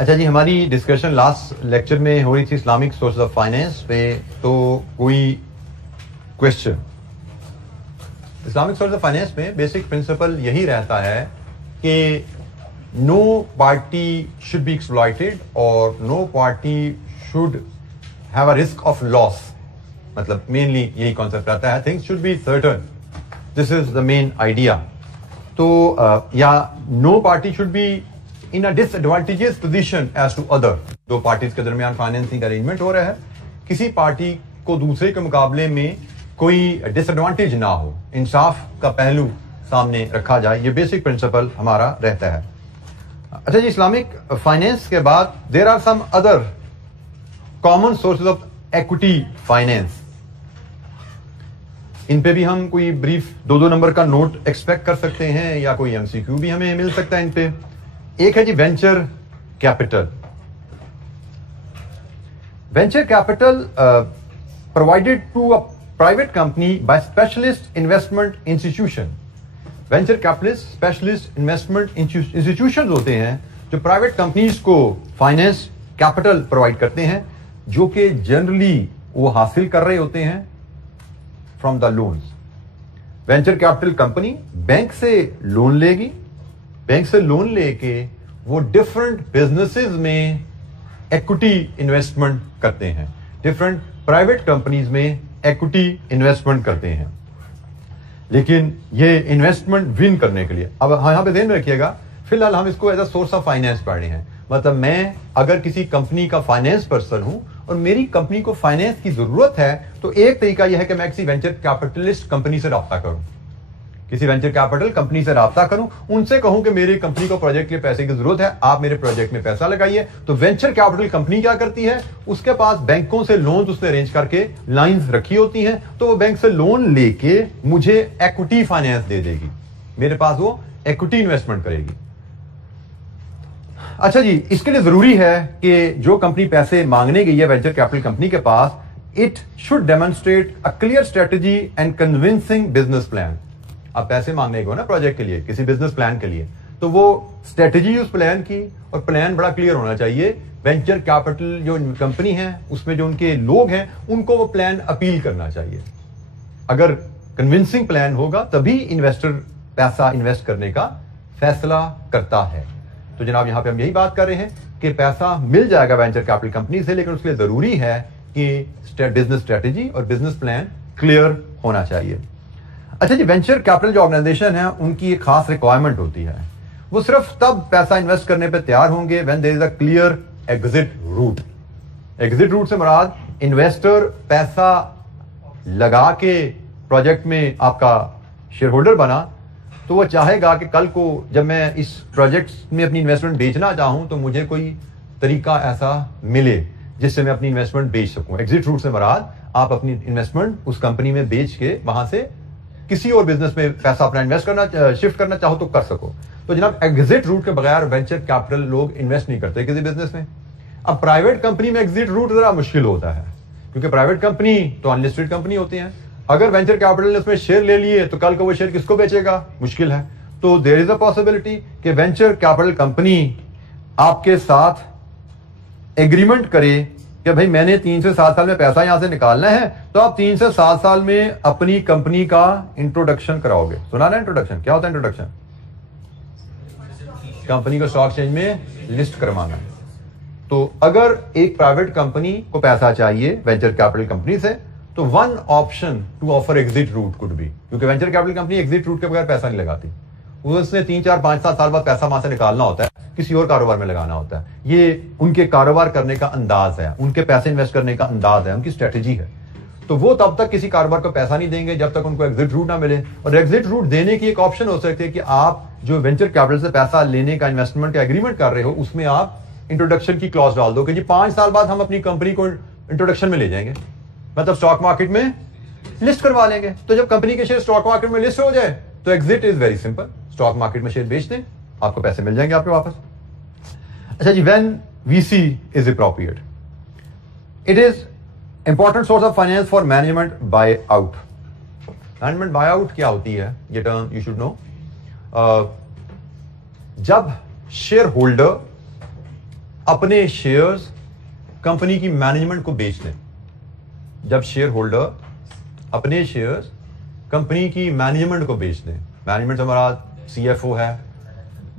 अच्छा जी, हमारी discussion last lecture में हो रही थी इस्लामिक सोर्सेज ऑफ फाइनेंस पे, तो कोई question? Islamic source of finance में बेसिक प्रिंसिपल यही रहता है कि no party should be exploited और no party should have a risk of loss. मतलब मेनली यही कॉन्सेप्ट आता है, things should be certain, this is the main idea. तो या no party should be in a disadvantageous position as to other. दो parties के दरमियान financing arrangement हो रहा है, किसी पार्टी को दूसरे के मुकाबले में कोई डिसएडवांटेज ना हो, इंसाफ का पहलू सामने रखा जाए, ये बेसिक प्रिंसिपल हमारा रहता है। अच्छा जी, इस्लामिक फाइनेंस के बाद there are some other common sources of equity finance. इन पे भी हम कोई ब्रीफ 2-2 नंबर का नोट एक्सपेक्ट कर सकते हैं या कोई एमसीक्यू भी हमें मिल सकता है इन पे। एक है जी venture capital. Venture capital provided to a private company by specialist investment institution. Venture capitalist specialist investment institution होते हैं जो प्राइवेट कंपनीज को फाइनेंस कैपिटल प्रोवाइड करते हैं, जो कि जनरली वो हासिल कर रहे होते हैं from the loans. Venture capital company bank से लोन लेगी, बैंक से लोन लेके वो डिफरेंट बिजनेसेस में इक्विटी इन्वेस्टमेंट करते हैं, डिफरेंट प्राइवेट कंपनीज में इक्विटी इन्वेस्टमेंट करते हैं। लेकिन ये इन्वेस्टमेंट विन करने के लिए, अब यहां पे ध्यान में रखिएगा, फिलहाल हम इसको as a source of finance पढ़ रहे हैं। मतलब मैं अगर किसी कंपनी का फाइनेंस पर्सन हूं और मेरी कंपनी को फाइनेंस की जरूरत है, तो एक तरीका यह है कि मैं किसी वेंचर कैपिटलिस्ट कंपनी से राब्ता करूं, किसी वेंचर कैपिटल कंपनी से राब्ता करूं, उनसे कहूं कि मेरी कंपनी को प्रोजेक्ट के लिए पैसे की जरूरत है, आप मेरे प्रोजेक्ट में पैसा लगाइए। तो वेंचर कैपिटल कंपनी क्या करती है, उसके पास बैंकों से लोन उसने अरेंज करके लाइंस रखी होती हैं, तो वो बैंक से लोन लेके मुझे इक्विटी फाइनेंस दे देगी, मेरे पास वो इक्विटी इन्वेस्टमेंट करेगी। अच्छा जी, इसके लिए जरूरी है कि जो कंपनी पैसे मांगने गई है वेंचर कैपिटल कंपनी के पास, it should demonstrate a clear strategy and convincing business plan. आप पैसे मांगने को ना प्रोजेक्ट के लिए, किसी बिजनेस प्लान के लिए, तो वो स्ट्रेटेजी उस प्लान की, और प्लान बड़ा क्लियर होना चाहिए। वेंचर कैपिटल जो कंपनी है उसमें जो उनके लोग हैं उनको वो प्लान अपील करना चाहिए। अगर कन्विंसिंग प्लान होगा तभी इन्वेस्टर पैसा इन्वेस्ट करने का फैसला करता है। तो जनाब यहां पे हम यही बात कर रहे हैं कि पैसा मिल जाएगा वेंचर कैपिटल कंपनी से, लेकिन उसके लिए जरूरी है कि बिजनेस स्ट्रेटेजी और बिजनेस प्लान क्लियर होना चाहिए। अच्छा जी, वेंचर कैपिटल जो ऑर्गेनाइजेशन है उनकी एक खास रिक्वायरमेंट होती है, वो सिर्फ तब पैसा इन्वेस्ट करने पे तैयार होंगे when there is a clear exit route. Exit route से मुराद इन्वेस्टर पैसा लगा के प्रोजेक्ट में आपका शेयर होल्डर बना, तो वो चाहेगा कि कल को जब मैं इस प्रोजेक्ट में अपनी इन्वेस्टमेंट बेचना चाहूं तो मुझे कोई तरीका ऐसा मिले जिससे मैं अपनी इन्वेस्टमेंट बेच सकूं। एग्जिट रूट से मुराद आप अपनी इन्वेस्टमेंट उस कंपनी में बेच के वहां से किसी और बिजनेस में पैसा अपना इन्वेस्ट करना, शिफ्ट करना चाहो तो कर सको। तो जनाब एग्जिट रूट के बगैर वेंचर कैपिटल लोग इन्वेस्ट नहीं करते किसी बिजनेस में। अब प्राइवेट कंपनी में एग्जिट रूट जरा मुश्किल होता है, क्योंकि प्राइवेट कंपनी तो अनलिस्टेड कंपनी होती है। अगर वेंचर कैपिटल ने उसमें शेयर ले लिए तो कल को वो शेयर किसको बेचेगा, मुश्किल है। तो देयर इज अ पॉसिबिलिटी कि वेंचर कैपिटल कंपनी आपके साथ एग्रीमेंट करे कि भाई मैंने 3 से 7 साल में पैसा यहां से निकालना है, तो आप 3 से 7 साल में अपनी कंपनी का इंट्रोडक्शन कराओगे। सुना ना इंट्रोडक्शन? क्या होता है इंट्रोडक्शन? कंपनी को स्टॉक एक्सचेंज में लिस्ट करवाना। तो अगर एक प्राइवेट कंपनी को पैसा चाहिए वेंचर कैपिटल कंपनी से, तो one option to offer exit route could be, क्योंकि venture capital company exit route के बगैर पैसा नहीं लगाती, उसने 3, 4, 5, 7 साल बाद पैसा वहां से निकालना होता है, किसी और कारोबार में लगाना होता है। ये उनके कारोबार करने का अंदाज है, उनके पैसे इन्वेस्ट करने का अंदाज है, उनकी स्ट्रेटेजी है। तो वो तब तक किसी कारोबार को पैसा नहीं देंगे जब तक उनको एग्जिट रूट ना मिले। और एग्जिट रूट देने की एक ऑप्शन हो सकती है कि आप जो वेंचर कैपिटल से पैसा लेने का इन्वेस्टमेंट का एग्रीमेंट कर रहे हो, उसमें आप इंट्रोडक्शन की क्लॉज डाल दो कि जी 5 साल बाद हम अपनी कंपनी को इंट्रोडक्शन में ले जाएंगे, मतलब स्टॉक मार्केट में लिस्ट करवा लेंगे। तो जब कंपनी के शेयर स्टॉक मार्केट में लिस्ट हो जाए तो exit is very simple, stock market में शेयर बेच दें, आपको पैसे मिल जाएंगे आपके वापस। अच्छा जी, when VC is appropriate, it is important source of finance for management by out. Management by out क्या होती है, ये टर्म यू शुड नो। जब शेयर होल्डर अपने शेयर्स कंपनी की मैनेजमेंट को बेच दें। जब शेयर होल्डर अपने शेयर्स कंपनी की मैनेजमेंट को बेच दें, मैनेजमेंट हमारा CFO है,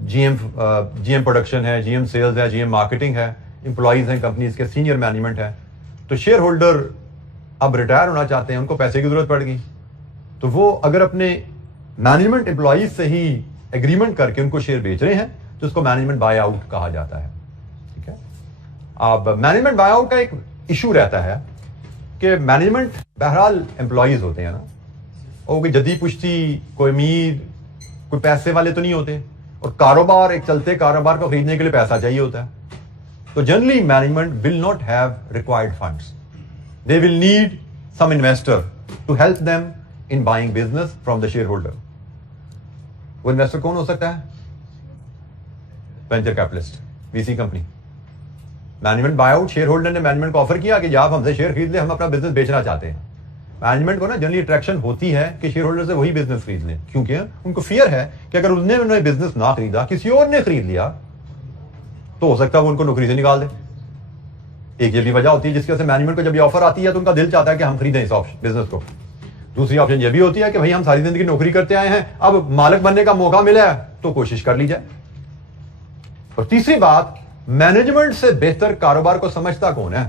GM प्रोडक्शन है, GM सेल्स है, GM मार्केटिंग है, एम्प्लॉइज हैं कंपनीज के, सीनियर मैनेजमेंट है, तो शेयर होल्डर अब रिटायर होना चाहते हैं, उनको पैसे की जरूरत पड़ गई, तो वो अगर अपने मैनेजमेंट एम्प्लॉइज से ही एग्रीमेंट करके उनको शेयर बेच रहे हैं तो उसको मैनेजमेंट बाय आउट कहा जाता है। ठीक है, अब मैनेजमेंट बाय आउट का एक इशू रहता है कि मैनेजमेंट बहरहाल एम्प्लॉइज होते हैं ना, और कोई जदी पुश्ती, कोई अमीर, कोई पैसे वाले तो नहीं होते, और कारोबार, एक चलते कारोबार को खरीदने के लिए पैसा चाहिए होता है, तो generally management will not have required funds, they will need some investor to help them in buying business from the shareholder. वो इन्वेस्टर कौन हो सकता है? Venture capitalist, VC company. Management buyout, shareholder ने management को offer किया कि आप हमसे शेयर खरीद ले, हम अपना बिजनेस बेचना चाहते हैं। मैनेजमेंट को ना जनरली अट्रैक्शन होती है कि शेयर होल्डर से वही बिजनेस खरीद लें, क्योंकि उनको फियर है कि अगर उन्होंने बिजनेस ना खरीदा, किसी और ने खरीद लिया, तो हो सकता है वो उनको नौकरी से निकाल दे। एक ये भी वजह होती है जिसकी वजह से मैनेजमेंट को जब ये ऑफर आती है तो उनका दिल चाहता है कि हम खरीदें इस बिजनेस को। दूसरी ऑप्शन ये भी होती है कि भाई हम सारी जिंदगी नौकरी करते आए हैं, अब मालिक बनने का मौका मिला है तो कोशिश कर ली जाए। और तीसरी बात, मैनेजमेंट से बेहतर कारोबार को समझता कौन है?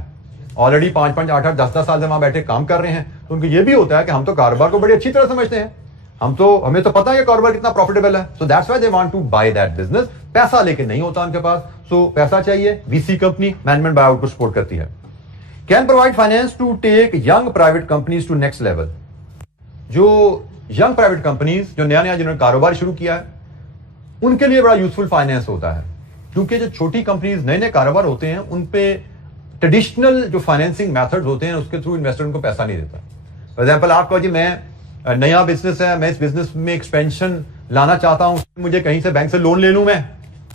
ऑलरेडी 5-5, 8-8, 10-10 साल से वहां बैठे काम कर रहे हैं, तो उनको ये भी होता है कि हम तो कारोबार को बड़ी अच्छी तरह समझते हैं, हमें तो पता है कारोबार कितना प्रॉफिटेबल है, so that's why they want to buy that business. पैसा लेके नहीं होता उनके पास, सो पैसा चाहिए, VC company management buyout को सपोर्ट करती है। Can provide finance to take young private companies to next level. जो यंग प्राइवेट कंपनीज, जो नया जिन्होंने कारोबार शुरू किया है, उनके लिए बड़ा यूजफुल फाइनेंस होता है, क्योंकि जो छोटी कंपनीज, नए कारोबार होते हैं, उन पे ट्रेडिशनल जो फाइनेंसिंग मेथड्स होते हैं उसके थ्रू इन्वेस्टर उनको पैसा नहीं देता। फॉर एग्जांपल, आप कहो जी मैं नया बिजनेस है, मैं इस बिजनेस में एक्सपेंशन लाना चाहता हूं, मुझे कहीं से बैंक से लोन ले लूं, मैं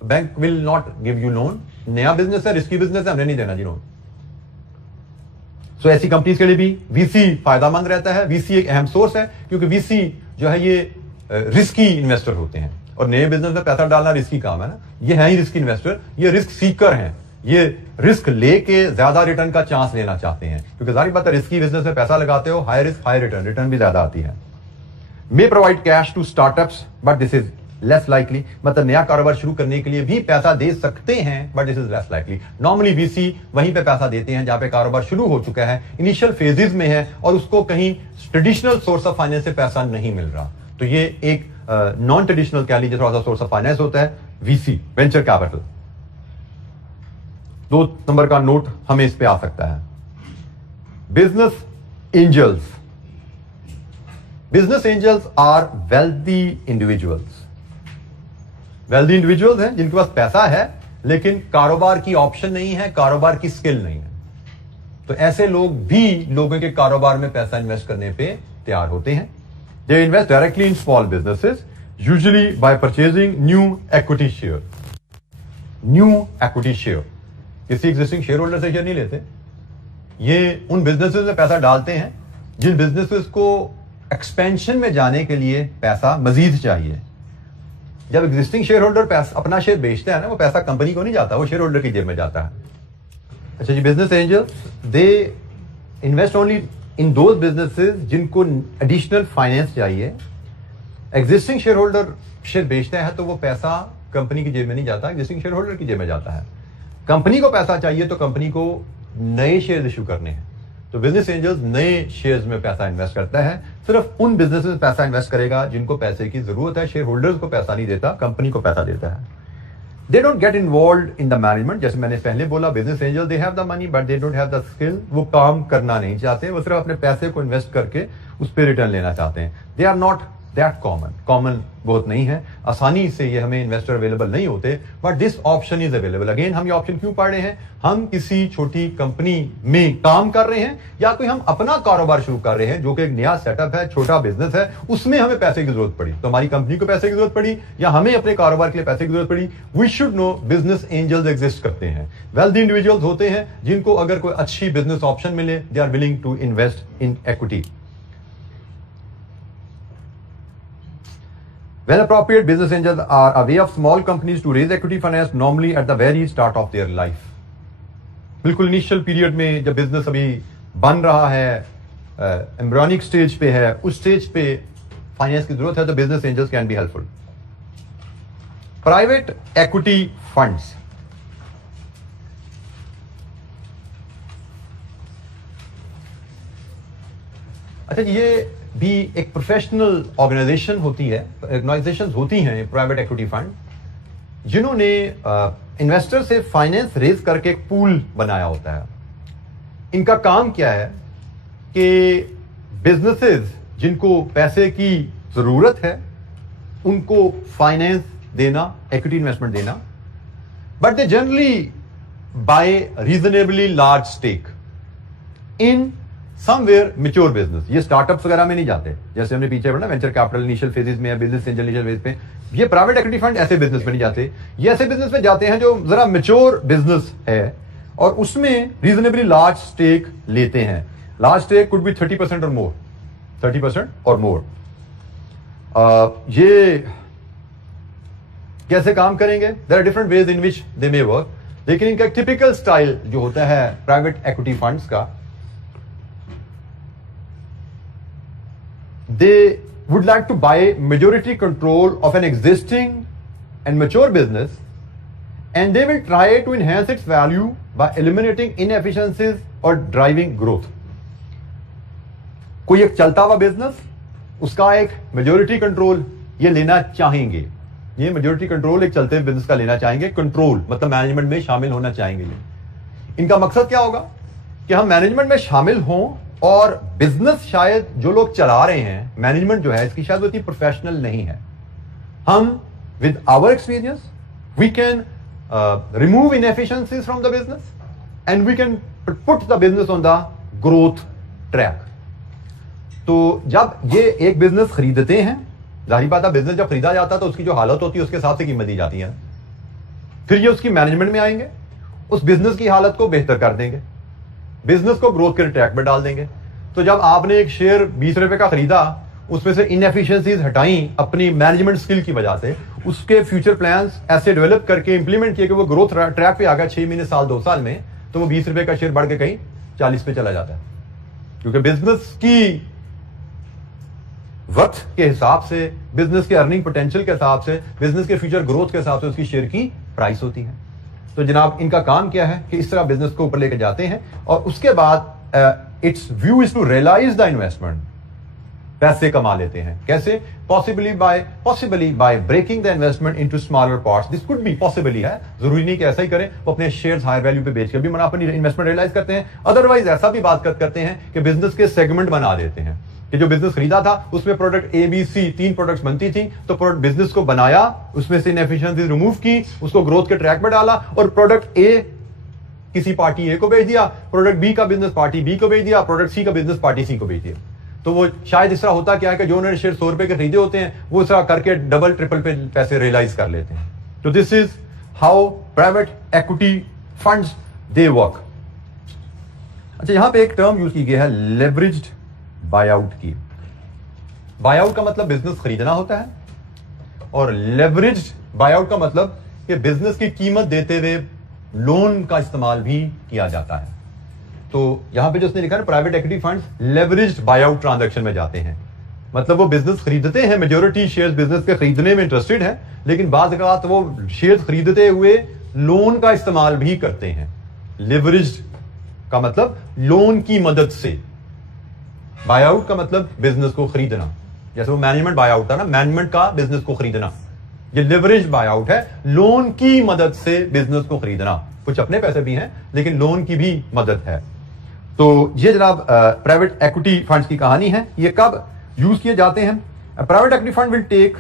bank will not give you loan. नया बिजनेस है, रिस्की बिजनेस है, हमने नहीं देना जी लोन। सो ऐसी कंपनीज के लिए भी VC फायदामंद रहता है। VC एक अहम सोर्स है, क्योंकि VC जो है ये रिस्की इन्वेस्टर होते हैं, और नए बिजनेस में पैसा डालना रिस्की काम है ना, ये है ही रिस्की इन्वेस्टर, ये रिस्क सीकर हैं, ये रिस्क लेके ज्यादा रिटर्न का चांस लेना चाहते हैं, क्योंकि जाहिर बात है रिस्की बिजनेस में पैसा लगाते हो, high risk high return, return भी ज्यादा आती है। May provide cash to startups but this is less likely, मतलब नया कारोबार शुरू करने के लिए भी पैसा दे सकते हैं, but this is less likely. Normally VC वहीं पे पैसा देते हैं जहां पे कारोबार शुरू हो चुका है, इनिशियल फेजेस में है, और उसको कहीं ट्रेडिशनल सोर्स ऑफ फाइनेंस से पैसा नहीं मिल रहा, तो ये एक नॉन ट्रेडिशनल कह लीजिए थोड़ा सा सोर्स ऑफ फाइनेंस होता है, VC वेंचर कैपिटल। 2 नंबर का नोट हमें इस पे आ सकता है, business angels. Business angels are wealthy individuals. Wealthy individuals हैं जिनके पास पैसा है लेकिन कारोबार की ऑप्शन नहीं है, कारोबार की स्किल नहीं है, तो ऐसे लोग भी लोगों के कारोबार में पैसा इन्वेस्ट करने पे तैयार होते हैं। They invest directly in small businesses, usually bye purchasing new equity share. New equity share, किसी एग्जिस्टिंग शेयर होल्डर से शेयर नहीं लेते, ये उन बिजनेसेस में पैसा डालते हैं जिन बिजनेसेस को एक्सपेंशन में जाने के लिए पैसा मजीद चाहिए। जब एग्जिस्टिंग शेयर होल्डर अपना शेयर बेचते हैं ना, वो पैसा कंपनी को नहीं जाता, वो शेयर होल्डर की जेब में जाता है। अच्छा जी, business angels they invest only in those businesses जिनको एडिशनल फाइनेंस चाहिए। एग्जिस्टिंग शेयर होल्डर शेयर बेचते हैं तो वो पैसा कंपनी की जेब में नहीं जाता, एग्जिस्टिंग शेयर होल्डर की जेब में जाता है। कंपनी को पैसा चाहिए तो कंपनी को नए शेयर इश्यू करने हैं, तो बिजनेस एंजल्स नए शेयर्स में पैसा इन्वेस्ट करता है, सिर्फ उन बिजनेस में पैसा इन्वेस्ट करेगा जिनको पैसे की जरूरत है। शेयर होल्डर्स को पैसा नहीं देता, कंपनी को पैसा देता है। They don't get involve in the management, जैसे मैंने पहले बोला, business angel they have the money but they don't have the skill. वो काम करना नहीं चाहते, वो सिर्फ अपने पैसे को इन्वेस्ट करके उस पर रिटर्न लेना चाहते हैं। They are not that common बहुत नहीं है, आसानी से ये हमें इन्वेस्टर अवेलेबल नहीं होते, but this option is available. Again, हम ये ऑप्शन क्यों पढ़ रहे हैं? हम किसी छोटी कंपनी में काम कर रहे हैं या कोई हम अपना कारोबार शुरू कर रहे हैं जो कि एक नया सेटअप है, छोटा बिजनेस है, उसमें हमें पैसे की जरूरत पड़ी, तो हमारी कंपनी को पैसे की जरूरत पड़ी या हमें अपने कारोबार के लिए पैसे की जरूरत पड़ी। We should know business angels exist करते हैं, वेल्दी इंडिविजुअल्स होते हैं जिनको अगर कोई अच्छी बिजनेस ऑप्शन मिले, they are willing to invest in equity. When appropriate, business angels are a way of small companies to raise equity finance, normally at the very start of their life. बिल्कुल initial period में जब business अभी बन रहा है, embryonic stage पे है, उस स्टेज पे फाइनेंस की जरूरत है तो business angels can be helpful. Private equity funds, अच्छा ये भी एक प्रोफेशनल ऑर्गेनाइजेशन होती है, ऑर्गेनाइजेशंस होती हैं प्राइवेट इक्विटी फंड, जिन्होंने इन्वेस्टर से फाइनेंस रेज करके एक पूल बनाया होता है। इनका काम क्या है कि बिजनेसेस जिनको पैसे की जरूरत है उनको फाइनेंस देना, इक्विटी इन्वेस्टमेंट देना, but they generally buy reasonably large stake in somewhere mature business. ये स्टार्टअप्स वगैरह में नहीं जाते, जैसे हमने पीछे पढ़ा वेंचर कैपिटल इनिशियल फेजेस में है, बिजनेस एंजल इनिशियल फेज पे। ये प्राइवेट इक्विटी फंड ऐसे बिजनेस में नहीं जाते, ये ऐसे बिजनेस में जाते हैं जो जरा मैच्योर बिजनेस है और उसमें रीजनेबली लार्ज स्टेक लेते हैं। लार्ज स्टेक कुड बी 30% और मोर, 30% और मोर। ये कैसे काम करेंगे? There are different ways in which they may work, लेकिन इनका टिपिकल स्टाइल जो होता है प्राइवेट इक्विटी फंड्स का, they would like to buy majority control of an existing and mature business, and they will try to enhance its value by eliminating inefficiencies or driving growth. कोई एक चलता हुआ business, उसका एक majority control ये लेना चाहेंगे, ये मेजोरिटी कंट्रोल एक चलते हुए बिजनेस का लेना चाहेंगे। कंट्रोल मतलब मैनेजमेंट में शामिल होना चाहेंगे। इनका मकसद क्या होगा कि हम मैनेजमेंट में शामिल हों और बिजनेस शायद जो लोग चला रहे हैं, मैनेजमेंट जो है इसकी शायद उतनी प्रोफेशनल नहीं है। हम with our experience we can remove inefficiencies from the business and we can put the business on the growth track. तो जब ये एक बिजनेस खरीदते हैं, जाहिर बात है बिजनेस जब खरीदा जाता है तो उसकी जो हालत होती है उसके हिसाब से कीमत दी जाती है। फिर ये उसकी मैनेजमेंट में आएंगे, उस बिजनेस की हालत को बेहतर कर देंगे, बिजनेस को ग्रोथ के ट्रैक पर डाल देंगे। तो जब आपने एक शेयर 20 रुपए का खरीदा, उसमें से इनएफिशिएंसीज हटाई अपनी मैनेजमेंट स्किल की वजह से, उसके फ्यूचर प्लान्स ऐसे डेवलप करके इंप्लीमेंट किए कि वो ग्रोथ ट्रैक पे आ गया 6 महीने, साल, 2 साल में, तो वो 20 रुपए का शेयर बढ़ के कहीं 40 पे चला जाता है, क्योंकि बिजनेस की वक्त के हिसाब से, बिजनेस के अर्निंग पोटेंशियल के हिसाब से, बिजनेस के फ्यूचर ग्रोथ के हिसाब से उसकी शेयर की प्राइस होती है। तो जनाब इनका काम क्या है कि इस तरह बिजनेस को ऊपर लेके जाते हैं और उसके बाद its view is to realise the investment, पैसे कमा लेते हैं। कैसे? Possibly by breaking the investment into smaller parts. This could be possibly है, जरूरी नहीं कि ऐसा ही करें, वो अपने शेयर्स हायर वैल्यू पे बेच के भी अपनी इन्वेस्टमेंट रियलाइज करते हैं। अदरवाइज ऐसा भी बात करते हैं कि बिजनेस के सेगमेंट बना देते हैं कि जो बिजनेस खरीदा था उसमें product A B C 3 products बनती थी, तो प्रोडक्ट बिजनेस को बनाया, उसमें से इनएफिशिएंसी रिमूव की, उसको ग्रोथ के ट्रैक पर डाला और प्रोडक्ट ए किसी पार्टी ए को बेच दिया, प्रोडक्ट बी का बिजनेस पार्टी बी को बेच दिया, प्रोडक्ट सी का बिजनेस पार्टी सी को बेच दिया। तो वो शायद इस तरह होता क्या है कि जो उन्होंने शेयर 100 रुपए के खरीदे होते हैं वो इस तरह करके डबल ट्रिपल पे पैसे रियलाइज कर लेते हैं। तो this is how private equity funds they work. अच्छा, यहां पे एक टर्म यूज की गई है लेवरेज्ड बायआउट की। बायआउट का मतलब बिजनेस खरीदना होता है और लेवरेज्ड बायआउट का मतलब कि बिजनेस की कीमत देते हुए लोन का इस्तेमाल भी किया जाता है। तो यहां पे जो उसने लिखा है private equity funds leveraged buyout transaction में जाते हैं, मतलब वो बिजनेस खरीदते हैं, मेजॉरिटी शेयर्स बिजनेस के खरीदने में इंटरेस्टेड है, लेकिन बाद औक़ात वो शेयर्स खरीदते हुए लोन का इस्तेमाल भी करते हैं। लेवरेज्ड का मतलब लोन की मदद से, बायआउट का मतलब बिजनेस को खरीदना, जैसे वो मैनेजमेंट बायआउट था ना, मैनेजमेंट का बिजनेस को खरीदना। ये लिवरेज बायआउट है, लोन की मदद से बिजनेस को खरीदना, कुछ अपने पैसे भी हैं लेकिन लोन की भी मदद है। तो ये जनाब प्राइवेट इक्विटी फंड्स की कहानी है। ये कब यूज किए जाते हैं? Private equity fund will take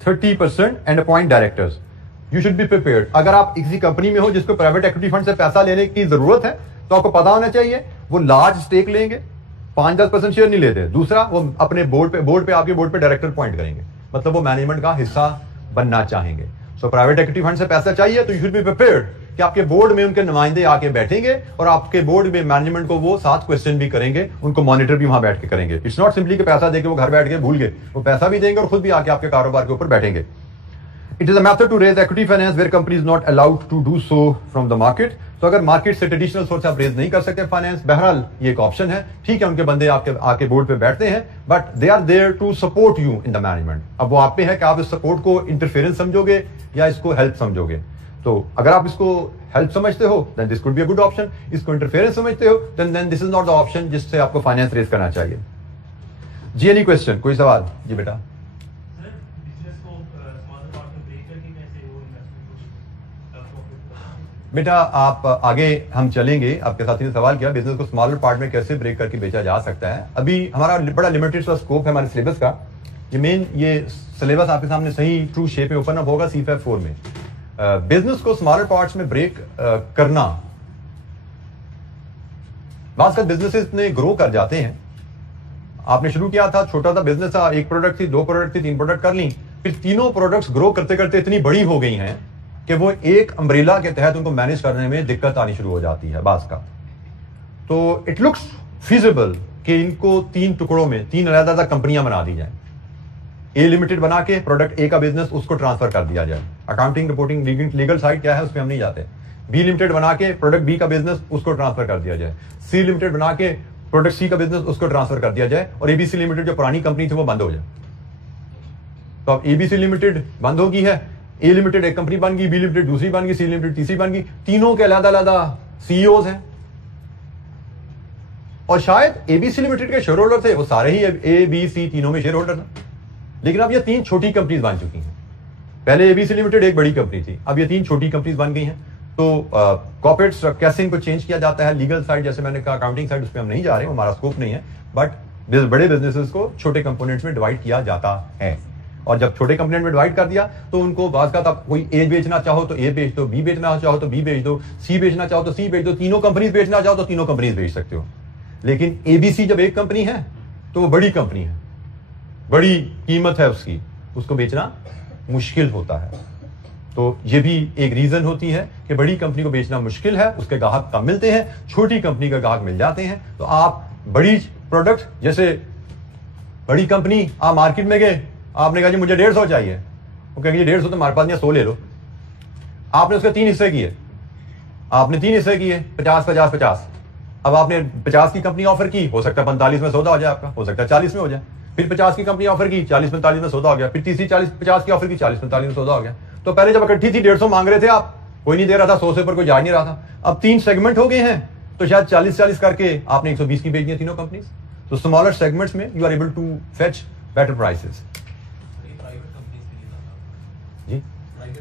30% and appoint directors. You should be prepared. अगर आप किसी कंपनी में हो जिसको प्राइवेट इक्विटी फंड से पैसा लेने की जरूरत है तो आपको पता होना चाहिए वो लार्ज स्टेक लेंगे, 5-10% शेयर नहीं लेते। दूसरा, वो अपने बोर्ड पे आपके बोर्ड पे डायरेक्टर अपॉइंट करेंगे, मतलब वो मैनेजमेंट का हिस्सा बनना चाहेंगे। सो प्राइवेट इक्विटी फंड से पैसा चाहिए तो यू शुड बी प्रिपेयर्ड कि आपके बोर्ड में उनके नुमाइंदे आके बैठेंगे और आपके बोर्ड में मैनेजमेंट को वो 7 क्वेश्चन भी करेंगे, उनको मॉनिटर भी वहां बैठ के करेंगे। इट्स नॉट सिंपली कि पैसा देके वो घर बैठ के भूल गए, वो पैसा भी देंगे और खुद भी आके आपके कारोबार के ऊपर बैठेंगे। It is a method to raise equity finance where company is not allowed to do so from the market. तो अगर मार्केट से ट्रेडिशनल सोर्स आप रेज नहीं कर सकते फाइनेंस, बहरहाल ये एक ऑप्शन है। ठीक है, उनके बंदे आपके आके बोर्ड पे बैठते हैं, but they are there to support you in the management. अब वो आप पे है कि आप इस सपोर्ट को इंटरफेरेंस समझोगे या इसको हेल्प समझोगे। तो अगर आप इसको हेल्प समझते हो then this could be a good option, इसको इंटरफेरेंस समझते हो then this is not the option जिससे आपको फाइनेंस रेज करना चाहिए। जी एनी क्वेश्चन, कोई सवाल? जी बेटा। बेटा आप आगे हम चलेंगे, आपके साथी ने सवाल किया बिजनेस को स्मॉलर पार्ट में कैसे ब्रेक करके बेचा जा सकता है। अभी हमारा बड़ा लिमिटेड सा स्कोप है हमारे सिलेबस का। ये सिलेबस आपके सामने सही ट्रू शेप में ओपन अप होगा C5 4 में। बिजनेस को स्मॉलर पार्ट्स में ब्रेक करना, बात बिजनेसेस ने ग्रो कर जाते हैं। आपने शुरू किया था, छोटा सा बिजनेस था, 1 प्रोडक्ट थी, 2 प्रोडक्ट थी, 3 प्रोडक्ट कर ली, फिर तीनों प्रोडक्ट्स ग्रो करते करते इतनी बड़ी हो गई हैं कि वो एक अम्ब्रेला के तहत उनको मैनेज करने में दिक्कत आनी शुरू हो जाती है बास का। तो इट लुक्स फिजिबल कि इनको 3 टुकड़ों में 3 अलग-अलग कंपनियां बना दी जाए। ए लिमिटेड बना के प्रोडक्ट ए का बिजनेस उसको ट्रांसफर कर दिया जाए। अकाउंटिंग रिपोर्टिंग लीगल साइड क्या है उस पर हम नहीं जाते। बी लिमिटेड बना के प्रोडक्ट बी का बिजनेस उसको ट्रांसफर कर दिया जाए। सी लिमिटेड बना के प्रोडक्ट सी का बिजनेस उसको ट्रांसफर कर दिया जाए और एबीसी लिमिटेड जो पुरानी कंपनी थी वो बंद हो जाए। तो अब एबीसी लिमिटेड बंद होगी है, ए लिमिटेड एक कंपनी बन गई, बी लिमिटेड दूसरी बन गई, सी लिमिटेड तीसरी बन गई, तीनों के अलग-अलग सीईओज हैं। और शायद एबीसी लिमिटेड के शेयर होल्डर थे वो सारे ही ए बी सी तीनों में शेयर होल्डर थे, लेकिन अब ये 3 छोटी कंपनीज बन चुकी हैं। पहले एबीसी लिमिटेड एक बड़ी कंपनी थी, अब ये 3 छोटी कंपनीज बन गई हैं। तो कॉर्पोरेट कैसे इनको चेंज किया जाता है, लीगल साइड जैसे मैंने कहा, अकाउंटिंग साइड, उस पर हम नहीं जा रहे, हमारा स्कोप नहीं है, बट बड़े बिजनेसेस को छोटे कंपोनेंट्स में डिवाइड किया जाता है। और जब छोटे कंपोनेंट में डिवाइड कर दिया तो उनको बात का आप कोई ए बेचना चाहो तो ए बेच दो, बी बेचना चाहो तो बी बेच दो, सी बेचना चाहो तो सी बेच दो, तीनों कंपनीज बेचना चाहो तो तीनों कंपनीज बेच सकते हो। लेकिन एबीसी जब एक कंपनी है तो वो बड़ी कंपनी है, बड़ी कीमत है उसकी, उसको बेचना मुश्किल होता है। तो ये भी एक रीजन होती है कि बड़ी कंपनी को बेचना मुश्किल है, उसके ग्राहक कम मिलते हैं, छोटी कंपनी का ग्राहक मिल जाते हैं। तो आप बड़ी प्रोडक्ट, जैसे बड़ी कंपनी, आप मार्केट में गए, आपने कहा जी मुझे 150 चाहिए, वो कहेंगे 150 तो हमारे पास नहीं, 100 ले लो। आपने उसके 3 हिस्से किए, आपने 3 हिस्से किए, 50 50 50। अब आपने 50 की कंपनी ऑफर की, हो सकता है 45 में सौदा हो जाए आपका, हो सकता है 40 में हो जाए। फिर 50 की कंपनी ऑफर की, 40 45 में सौदा हो गया। फिर तीसरी 50 की ऑफर की, 40 45 में सौदा हो गया। तो पहले जब इकट्ठी थी 150 मांग रहे थे आप, कोई नहीं दे रहा था, 100 से ऊपर कोई जा नहीं रहा था। अब 3 सेगमेंट हो गए हैं तो शायद 40-40 करके आपने 120 की बेच दी तीनों कंपनीज। तो स्मॉलर सेगमेंट्स में you are able to fetch better prices.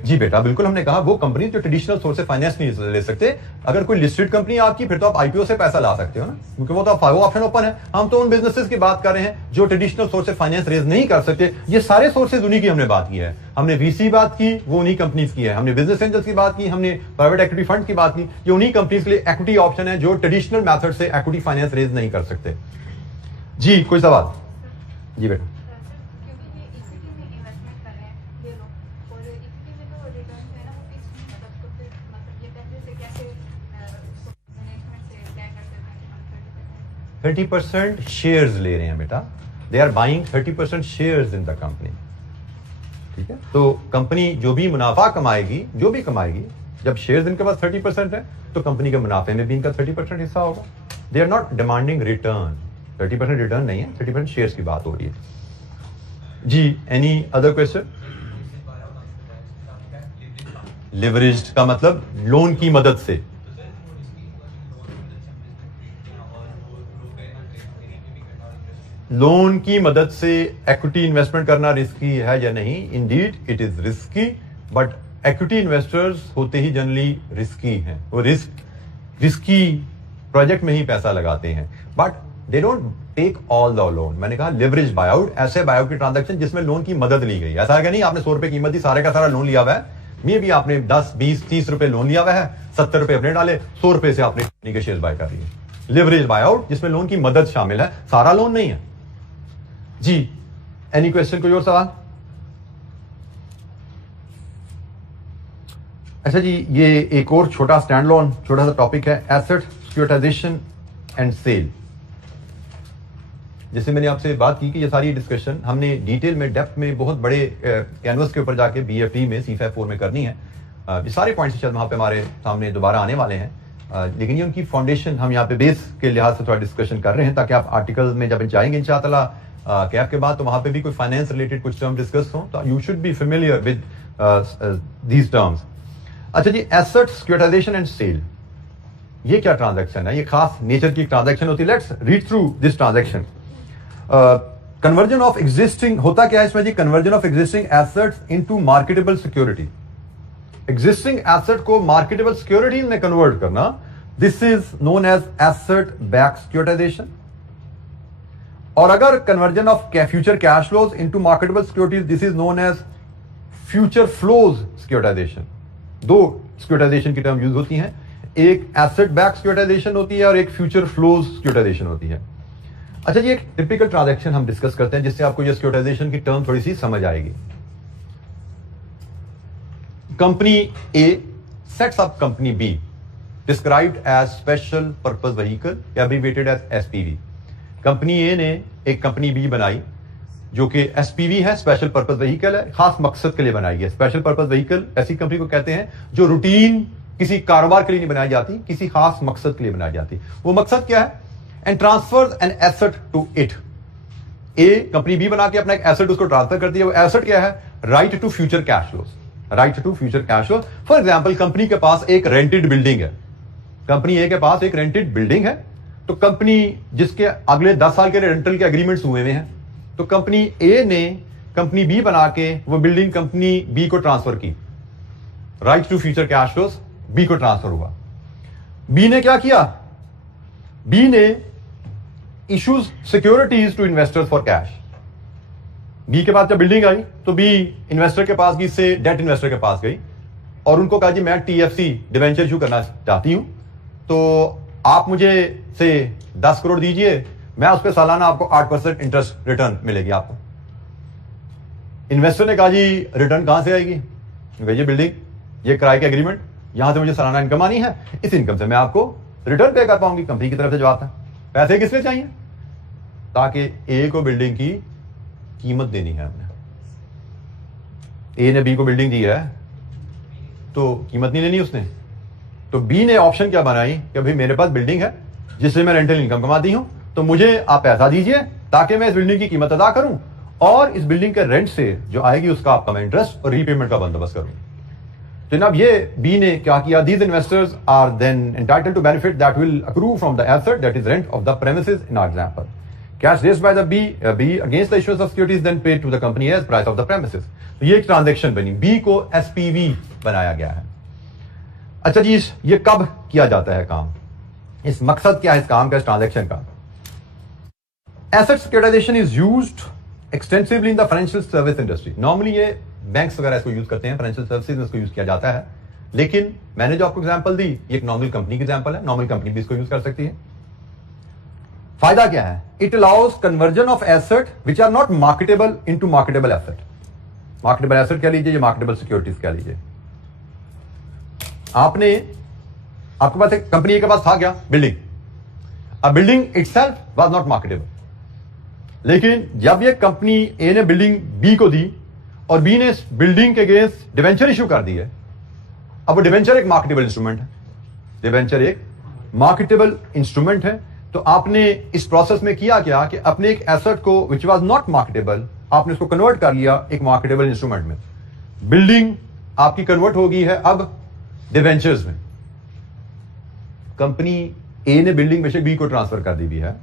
जी बेटा, बिल्कुल, हमने कहा वो कंपनी जो ट्रेडिशनल सोर्स से फाइनेंस नहीं ले सकते। अगर कोई लिस्टेड कंपनी आपकी, फिर तो आप आईपीओ से पैसा ला सकते हो ना, क्योंकि वो तो वो ऑप्शन ओपन है। हम तो उन बिजनेसेस की बात कर रहे हैं जो ट्रेडिशनल सोर्स से फाइनेंस रेज नहीं कर सकते। ये सारे सोर्सेज उन्हीं की हमने बात की है। हमने वीसी बात की, वो उन्हीं कंपनीज की है। हमने बिजनेस एंजल्स की बात की, हमने प्राइवेट इक्विटी फंड की बात की। ये उन्हीं कंपनीज के लिए इक्विटी ऑप्शन है जो ट्रेडिशनल मेथड से इक्विटी फाइनेंस रेज नहीं कर सकते। जी कोई सवाल? जी बेटा। $30% 30% शेयर्स ले रहे हैं बेटा, they are buying 30% shares in the company. ठीक है, तो कंपनी जो भी मुनाफा कमाएगी, जो भी कमाएगी, जब शेयर्स इनके पास 30% है तो कंपनी के मुनाफे में भी इनका 30% हिस्सा होगा। They are not demanding return, 30% return नहीं है, 30% शेयर्स की बात हो रही है। जी एनी अदर क्वेश्चन? लिवरेज्ड का मतलब लोन की मदद से। लोन की मदद से इक्विटी इन्वेस्टमेंट करना रिस्की है या नहीं? Indeed it is risky, but equity investors होते ही जनरली रिस्की हैं। वो रिस्की प्रोजेक्ट में ही पैसा लगाते हैं, but they don't take all the loan. मैंने कहा लिवरेज बायआउट, ऐसे बायआउट की ट्रांजैक्शन जिसमें लोन की मदद ली गई। ऐसा है कि नहीं आपने 100 रुपए कीमत दी, सारे का सारा लोन लिया हुआ है, मे भी आपने 10 20 30 रुपए लोन लिया हुआ है, 70 रुपए अपने डाले, 100 रुपए से आपने कंपनी के शेयर बाय कर लिए। लिवरेज बायआउट जिसमें लोन की मदद शामिल है, सारा लोन नहीं है। जी एनी क्वेश्चन? कोई और सवाल? अच्छा जी, ये एक और छोटा स्टैंड लोन, छोटा सा टॉपिक है, एसेट सिक्योरिटाइजेशन एंड सेल। जैसे मैंने आपसे बात की कि ये सारी डिस्कशन हमने डिटेल में, डेप्थ में, बहुत बड़े कैनवस के ऊपर जाके BFT में C5 4 में करनी है। ये सारे पॉइंट्स शायद वहां पे हमारे सामने दोबारा आने वाले हैं। लेकिन ये उनकी फाउंडेशन, हम यहाँ पे बेस के लिहाज से थोड़ा डिस्कशन कर रहे हैं ताकि आप आर्टिकल में जब जाएंगे इंशाअल्लाह कैप के बाद, तो वहां पे भी कोई फाइनेंस रिलेटेड कुछ टर्म डिस्कस हो, तो you should be familiar with these terms. अच्छा जी, एसेट सिक्योरिटाइजेशन एंड सेल, ये क्या ट्रांजैक्शन है? ये खास नेचर की ट्रांजैक्शन होती है। Let's read through this transaction. Conversion of existing, होता क्या है इसमें जी? Conversion of existing assets into marketable security, existing asset को मार्केटेबल सिक्योरिटी में कन्वर्ट करना, this is known as asset back securitisation. और अगर conversion of future cash flows into marketable securities, this is known as future flows securitisation. दो securitisation की term use होती हैं, एक एसेट बैक सिक्योरिटाइजेशन होती है और एक फ्यूचर फ्लोज सिक्योरिटाइजेशन होती है। अच्छा जी, एक टिपिकल ट्रांजैक्शन हम डिस्कस करते हैं जिससे आपको ये सिक्योरिटाइजेशन की टर्म थोड़ी सी समझ आएगी। Company A sets up company B, described as special purpose vehicle, abbreviated as SPV. Company A ने एक कंपनी बी बनाई जो कि एसपीवी है, स्पेशल पर्पस व्हीकल है, खास मकसद के लिए बनाई है। स्पेशल पर्पस व्हीकल ऐसी कंपनी को कहते हैं जो रूटीन किसी कारोबार के लिए नहीं बनाई जाती, किसी खास मकसद के लिए बनाई जाती। वो मकसद क्या है? And transfer an asset to it. A company B बना के अपना एक एसेट उसको ट्रांसफर कर दिया। वो एसेट क्या है? Right to future cash flows, right to future cash flow. For example, company के पास एक रेंटेड बिल्डिंग है, कंपनी ए के पास एक रेंटेड बिल्डिंग है, तो कंपनी जिसके अगले 10 साल के रेंटल के एग्रीमेंट्स हुए हैं, तो कंपनी ए ने कंपनी बी बना के वो बिल्डिंग कंपनी बी को ट्रांसफर की, right to future cash flows B को ट्रांसफर हुआ। बी ने क्या किया? बी ने issues securities to investors for cash. B के पास जब बिल्डिंग आई तो बी इन्वेस्टर के पास गई, से डेट इन्वेस्टर के पास गई और उनको कहा जी मैं टीएफसी डिवेंचर इशू करना चाहती हूं, तो आप मुझे से 10 करोड़ दीजिए, मैं उस पर सालाना आपको 8% इंटरेस्ट रिटर्न मिलेगी आपको। इन्वेस्टर ने कहा जी रिटर्न कहां से आएगी? ये बिल्डिंग, ये किराए के एग्रीमेंट, यहां से मुझे सालाना इनकम आनी है, इस इनकम से मैं आपको रिटर्न पे कर पाऊंगी। कंपनी की तरफ से जवाब था। पैसे किस लिए चाहिए? ताकि ए को बिल्डिंग की कीमत देनी है हमने। ए ने बी को बिल्डिंग दी है तो कीमत नहीं लेनी उसने, तो बी ने ऑप्शन क्या बनाई कि भाई मेरे पास बिल्डिंग है जिससे मैं रेंटल इनकम कमाती हूं, तो मुझे आप पैसा दीजिए ताकि मैं इस बिल्डिंग की कीमत अदा करूं और इस बिल्डिंग के रेंट से जो आएगी उसका आपका मैं इंटरेस्ट और रीपेमेंट का बंदोबस्त करूं। तो जनाब ये बी ने क्या किया? These investors are then entitled to benefit that will accrue from the asset that is rent of the premises in our example. Cash raised by the B against the issuance of securities then paid to the company as price of the premises. तो ये एक transaction बनी, B को SPV बनाया गया है। अच्छा जी, ये कब किया जाता है काम? इस मकसद क्या है इस काम का, इस ट्रांजैक्शन का? Asset securitisation is used extensively in the financial service industry. Normally ये बैंक्स वगैरह इसको यूज करते हैं, फाइनेंशियल सर्विसेज में इसको यूज किया जाता है, लेकिन मैंने जो आपको एग्जांपल दी ये एक नॉर्मल कंपनी की एग्जांपल है, नॉर्मल कंपनी भी इसको यूज कर सकती है। फायदा क्या है? It allows conversion of asset which are not marketable into marketable asset. Marketable asset क्या लीजिए, मार्केटेबल सिक्योरिटीज क्या लीजिए। आपके पास एक कंपनी के पास था क्या? बिल्डिंग। अब building itself was not marketable, लेकिन जब ये कंपनी ए ने बिल्डिंग बी को दी और बी ने इस बिल्डिंग के अगेंस्ट डिवेंचर इशू कर दी है, अब वो डिवेंचर एक मार्केटेबल इंस्ट्रूमेंट है, डिवेंचर एक मार्केटेबल इंस्ट्रूमेंट है। तो आपने इस प्रोसेस में किया क्या कि अपने एक एसेट को विच वाज नॉट मार्केटेबल, आपने उसको कन्वर्ट कर लिया एक मार्केटेबल इंस्ट्रूमेंट में। बिल्डिंग आपकी कन्वर्ट हो गई है अब डिवेंचर्स में। कंपनी ए ने बिल्डिंग बेशक बी को ट्रांसफर कर दी भी है,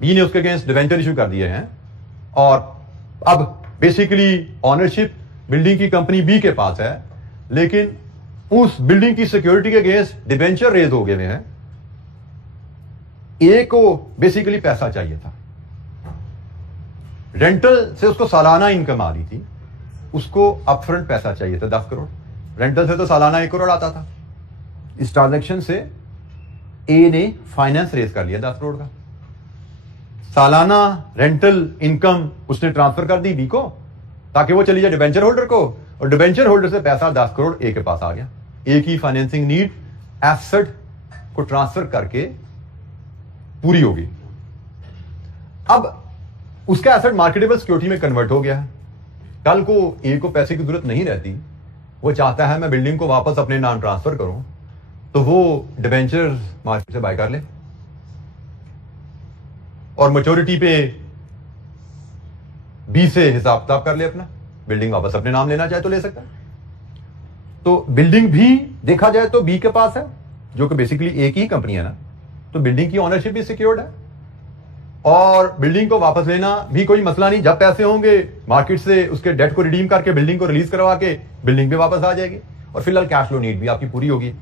बी ने उसके अगेंस्ट डिवेंचर इशू कर दिए हैं और अब बेसिकली ऑनरशिप बिल्डिंग की कंपनी बी के पास है, लेकिन उस बिल्डिंग की सिक्योरिटी के अगेंस्ट डिवेंचर रेज हो गए हैं। ए को बेसिकली पैसा चाहिए था, रेंटल से उसको सालाना इनकम आ रही थी, उसको अपफ्रंट पैसा चाहिए था 10 करोड़। रेंटल से तो सालाना 1 करोड़ आता था। इस ट्रांजैक्शन से ए ने फाइनेंस रेज कर लिया 10 करोड़ का, सालाना रेंटल इनकम उसने ट्रांसफर कर दी बी को ताकि वो चली जाए डिबेंचर होल्डर को, और डिबेंचर होल्डर से पैसा 10 करोड़ ए के पास आ गया। ए की फाइनेंसिंग नीड एसेट को ट्रांसफर करके पूरी होगी। अब उसका एसेट मार्केटेबल सिक्योरिटी में कन्वर्ट हो गया है। कल को ए को पैसे की जरूरत नहीं रहती, वो चाहता है मैं बिल्डिंग को वापस अपने नाम ट्रांसफर करूं, तो वो डिबेंचर मार्केट से बाय कर ले और मैच्योरिटी पे बी से हिसाब किताब कर ले अपना, बिल्डिंग वापस अपने नाम लेना चाहे तो ले सकता है। तो बिल्डिंग भी देखा जाए तो बी के पास है, जो कि बेसिकली एक ही कंपनी है ना, तो बिल्डिंग की ओनरशिप भी सिक्योर्ड है और बिल्डिंग को वापस लेना भी कोई मसला नहीं। जब पैसे होंगे मार्केट से उसके डेट को रिडीम करके बिल्डिंग को रिलीज करवा के बिल्डिंग भी वापस आ जाएगी और फिलहाल कैश फ्लो नीड भी आपकी पूरी होगी।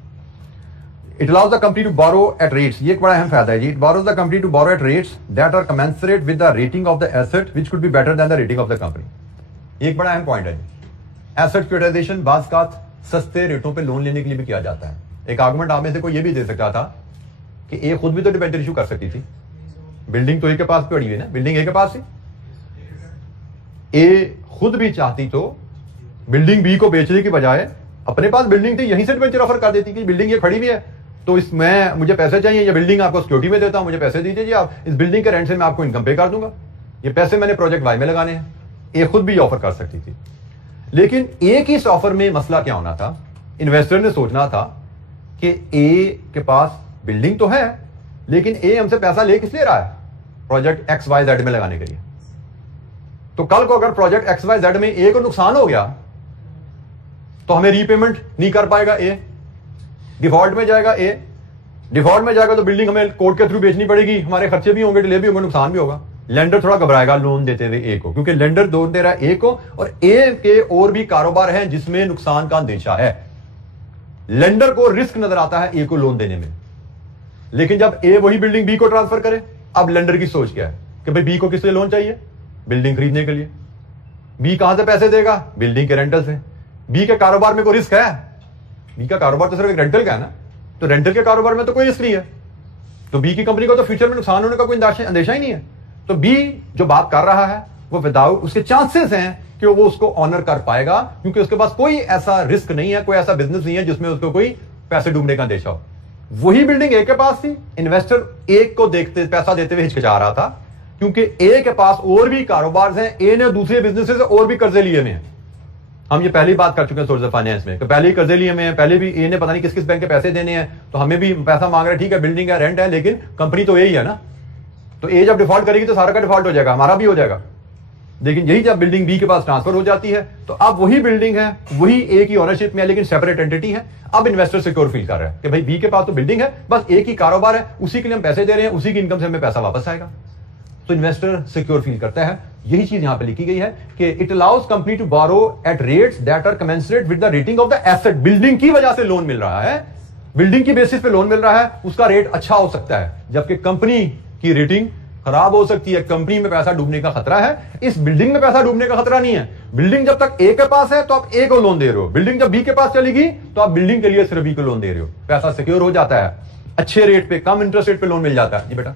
It allows the company to borrow at rates, ये एक बड़ा अहम फायदा है जी। It borrows the company to borrow at rates that are commensurate with the rating of the asset which could be better than the rating of the company. ये एक बड़ा अहम पॉइंट है जी। एसेट सिक्योरिटाइजेशन बाज़ का सस्ते रेटों पे लोन लेने के लिए भी किया जाता है। एक आर्गुमेंट आप में से कोई ये भी दे सकता था कि ए खुद भी तो डिबेंचर इशू कर सकती थी, बिल्डिंग तो ए के पास पड़ी हुई है ना, बिल्डिंग ए के पास थी, ए खुद भी चाहती तो बिल्डिंग बी को बेचने की बजाय अपने पास बिल्डिंग थी यहीं से डिबेंचर ऑफर कर देती कि बिल्डिंग ये खड़ी हुई है तो इसमें मुझे पैसे चाहिए, ये बिल्डिंग आपको सिक्योरिटी में देता हूं, मुझे पैसे दीजिए जी, आप इस बिल्डिंग के रेंट से मैं आपको इनकम पे कर दूंगा, ये पैसे मैंने प्रोजेक्ट वाई में लगाने हैं। ए खुद भी ऑफर कर सकती थी, लेकिन ए की इस ऑफर में मसला क्या होना था, इन्वेस्टर ने सोचना था कि ए के पास बिल्डिंग तो है लेकिन ए हमसे पैसा ले किस लिए रहा है, प्रोजेक्ट एक्स वाई जेड में लगाने के लिए। तो कल को अगर प्रोजेक्ट एक्स वाई जेड में ए को नुकसान हो गया तो हमें रीपेमेंट नहीं कर पाएगा ए, डिफॉल्ट में जाएगा ए, डिफॉल्ट में जाएगा तो बिल्डिंग हमें कोर्ट के थ्रू बेचनी पड़ेगी, हमारे खर्चे भी होंगे, डिले भी होंगे, नुकसान भी होगा। लेंडर थोड़ा घबराएगा लोन देते हुए ए को, क्योंकि लेंडर लोन दे रहा है ए को और ए के और भी कारोबार हैं जिसमें नुकसान का अंदेशा है। लेंडर को रिस्क नजर आता है ए को लोन देने में, लेकिन जब ए वही बिल्डिंग बी को ट्रांसफर करे, अब लेंडर की सोच क्या है कि भाई बी को किस लिए लोन चाहिए, बिल्डिंग खरीदने के लिए। बी कहां से पैसे देगा, बिल्डिंग के रेंटल से। बी के कारोबार में कोई रिस्क है, बी का कारोबार तो सिर्फ एक रेंटल का है ना, तो रेंटल के कारोबार में तो कोई रिस्क नहीं है, तो बी की कंपनी को तो फ्यूचर में नुकसान होने का कोई अंदेशा ही नहीं है। तो बी जो बात कर रहा है वो विदाउट, उसके चांसेस हैं कि वो उसको ऑनर कर पाएगा, क्योंकि उसके पास कोई ऐसा रिस्क नहीं है, कोई ऐसा बिजनेस नहीं है जिसमें उसको कोई पैसे डूबने का अंदेशा हो। वही बिल्डिंग ए के पास थी, इन्वेस्टर ए को देखते पैसा देते हुए हिचकिचा रहा था, क्योंकि ए के पास और भी कारोबार हैं, ए ने दूसरे बिजनेस से और भी कर्जे लिए हुए हैं। हम ये पहले ही बात कर चुके हैं सोर्स ऑफ फाइनेंस में, पहले ही कर्जे लिए हुए हैं, पहले भी ए ने पता नहीं किस किस बैंक के पैसे देने हैं, तो हमें भी पैसा मांग रहा है, ठीक है बिल्डिंग है, रेंट है, लेकिन कंपनी तो ए ही है ना, तो ए जब डिफॉल्ट करेगी तो सारा का डिफॉल्ट हो जाएगा, हमारा भी हो जाएगा। लेकिन यही जब बिल्डिंग बी के पास ट्रांसफर हो जाती है तो अब वही बिल्डिंग है, वही ए की ओनरशिप में है, लेकिन सेपरेट एंटिटी है। अब इन्वेस्टर सिक्योर फील कर रहा है कि भाई बी के पास तो बिल्डिंग है, बस एक ही कारोबार है, उसी के लिए हम पैसे दे रहे हैं, उसी की इनकम से हमें पैसा वापस आएगा, तो इन्वेस्टर सिक्योर फील करता है। यही चीज यहां पे लिखी गई है कि it allows company to borrow at rates that are commensurate with the rating of the asset. Building की वजह से लोन मिल रहा है, बिल्डिंग की बेसिस पे लोन मिल रहा है, उसका रेट अच्छा हो सकता है, जबकि कंपनी की रेटिंग खराब हो सकती है, कंपनी में पैसा डूबने का खतरा है। इस बिल्डिंग में पैसा डूबने का खतरा नहीं है। बिल्डिंग जब तक ए के पास है तो आप ए को लोन दे रहे हो, बिल्डिंग जब बी के पास चलेगी तो आप बिल्डिंग के लिए सिर्फ बी को लोन दे रहे हो, पैसा सिक्योर हो जाता है, अच्छे रेट पे, कम इंटरेस्ट रेट पे लोन मिल जाता है। जी बेटा,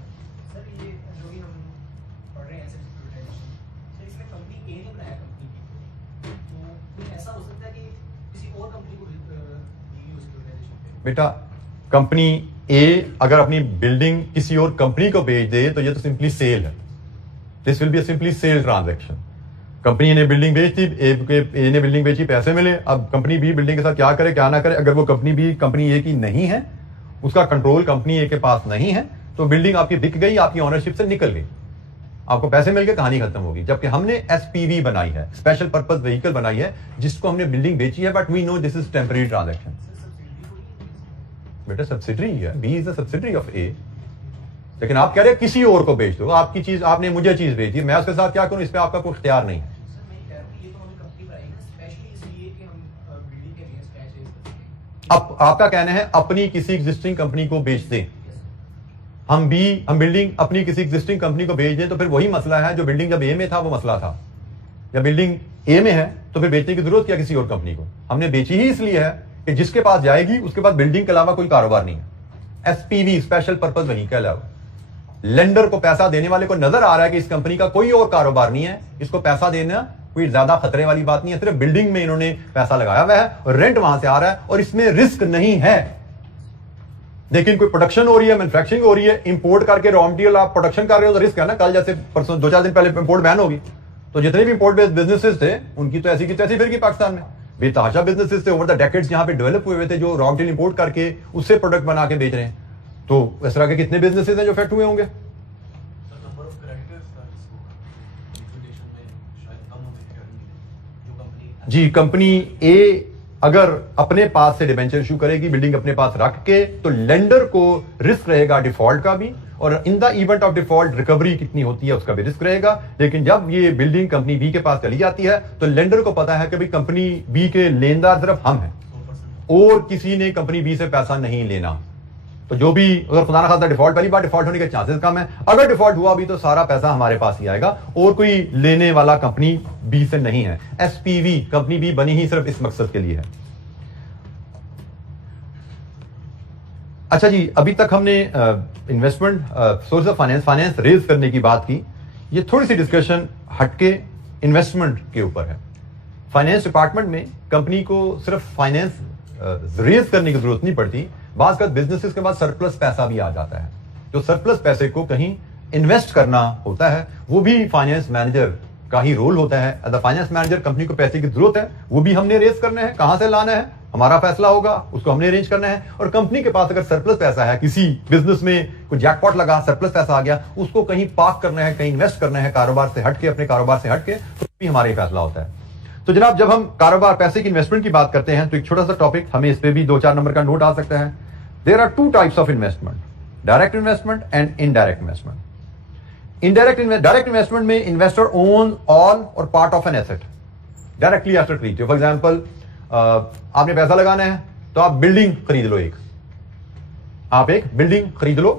बेटा कंपनी ए अगर अपनी बिल्डिंग किसी और कंपनी को बेच दे तो ये तो सिंपली सेल है, this will be a simply sale transaction. Company ने बिल्डिंग बेच दी, ए ने बिल्डिंग बेची, पैसे मिले, अब कंपनी बी बिल्डिंग के साथ क्या करे क्या ना करे, अगर वो कंपनी बी कंपनी ए की नहीं है, उसका कंट्रोल कंपनी ए के पास नहीं है, तो बिल्डिंग आपकी बिक गई, आपकी ओनरशिप से निकल गई, आपको पैसे मिल गए, कहानी खत्म होगी। जबकि हमने एसपीवी बनाई है, स्पेशल पर्पज व्हीकल बनाई है, जिसको हमने बिल्डिंग बेची है, but we know this is temporary transaction. बेटा सब्सिडरी है, B is a subsidiary of A, लेकिन आप कह रहे हैं किसी और को बेच दो, आपकी चीज, आपने मुझे चीज बेच दी, मैं उसके साथ क्या करूं, इस पे आपका कोई इख्तियार नहीं है। अब आपका कहना है अपनी किसी एग्जिस्टिंग कंपनी को बेच दें, हम बिल्डिंग अपनी किसी एग्जिस्टिंग कंपनी को बेच दें, तो फिर वही मसला है जो बिल्डिंग जब ए में था वो मसला था। जब बिल्डिंग ए में है तो फिर बेचने की जरूरत क्या किसी और कंपनी को, हमने बेची ही इसलिए है कि जिसके पास जाएगी उसके पास बिल्डिंग के अलावा कोई कारोबार नहीं है। एसपीवी स्पेशल पर्पज व्हीकल है, लेंडर को पैसा देने वाले को नजर आ रहा है कि इस कंपनी का कोई और कारोबार नहीं है, इसको पैसा देना कोई ज्यादा खतरे वाली बात नहीं है, सिर्फ बिल्डिंग में इन्होंने पैसा लगाया हुआ है और रेंट वहां से आ रहा है और इसमें रिस्क नहीं है। लेकिन कोई प्रोडक्शन हो रही है, मैन्युफैक्चरिंग हो रही है, इंपोर्ट करके रॉ मटेरियल आप प्रोडक्शन कर रहे हो तो रिस्क है ना, कल जैसे परसों 2-4 दिन पहले इंपोर्ट बैन होगी, तो जितने भी इंपोर्ट बेस्ड बिजनेसेस थे उनकी तो ऐसी की तैसी फिर की पाकिस्तान में, बेतहाशा बिजनेसेस थे ओवर द डेकेड्स यहाँ पे डेवलप हुए थे, जो रॉ मटेरियल इंपोर्ट करके उससे प्रोडक्ट बना के बेच रहे हैं। तो इस तरह के कितने बिजनेसेस हैं जो इफेक्ट हुए होंगे? जी, कंपनी ए अगर अपने पास से डिबेंचर इशू करेगी बिल्डिंग अपने पास रख के, तो लेंडर को रिस्क रहेगा डिफॉल्ट का भी, और in the event of default recovery कितनी होती है उसका भी रिस्क रहेगा। लेकिन जब ये बिल्डिंग कंपनी बी के पास चली जाती है तो लेंडर को पता है कि भाई कंपनी बी के लेनदार सिर्फ हम हैं और किसी ने कंपनी बी से पैसा नहीं लेना। तो जो भी अगर खुदा ना खास्ता डिफॉल्ट, पहली बार डिफॉल्ट होने के चांसेस कम है, अगर डिफॉल्ट हुआ भी तो सारा पैसा हमारे पास ही आएगा और कोई लेने वाला कंपनी बी से नहीं है। एसपीवी कंपनी बी बनी ही सिर्फ इस मकसद के लिए है। अच्छा जी, अभी तक हमने investment source of finance raise करने की बात की। ये थोड़ी सी डिस्कशन हटके इन्वेस्टमेंट के ऊपर है। फाइनेंस डिपार्टमेंट में कंपनी को सिर्फ फाइनेंस रेज करने की जरूरत नहीं पड़ती, बात कर बिजनेसेस के बाद सरप्लस पैसा भी आ जाता है। जो सरप्लस पैसे को कहीं इन्वेस्ट करना होता है वो भी फाइनेंस मैनेजर का ही रोल होता है। As a finance manager company को पैसे की जरूरत है, वो भी हमने रेज करने हैं, कहां से लाना है हमारा फैसला होगा, उसको हमने अरेंज करना है। और कंपनी के पास अगर सरप्लस पैसा है, किसी बिजनेस में कोई जैकपॉट लगा, सरप्लस पैसा आ गया, उसको कहीं पार्क करना है, कहीं इन्वेस्ट करना है कारोबार से हटके, अपने कारोबार से हटके, तो भी हमारा ही फैसला होता है। तो जनाब, जब हम कारोबार पैसे की इन्वेस्टमेंट की बात करते हैं तो एक छोटा सा टॉपिक हमें इस पे भी 2-4 नंबर का नोट आ सकता है। There are 2 types of investment, direct investment and indirect investment. Direct investment में इन्वेस्टर ओन ऑल और part of an asset, directly asset खरीदते हो। फॉर एग्जाम्पल, आपने पैसा लगाना है तो आप बिल्डिंग खरीद लो, आप एक बिल्डिंग खरीद लो,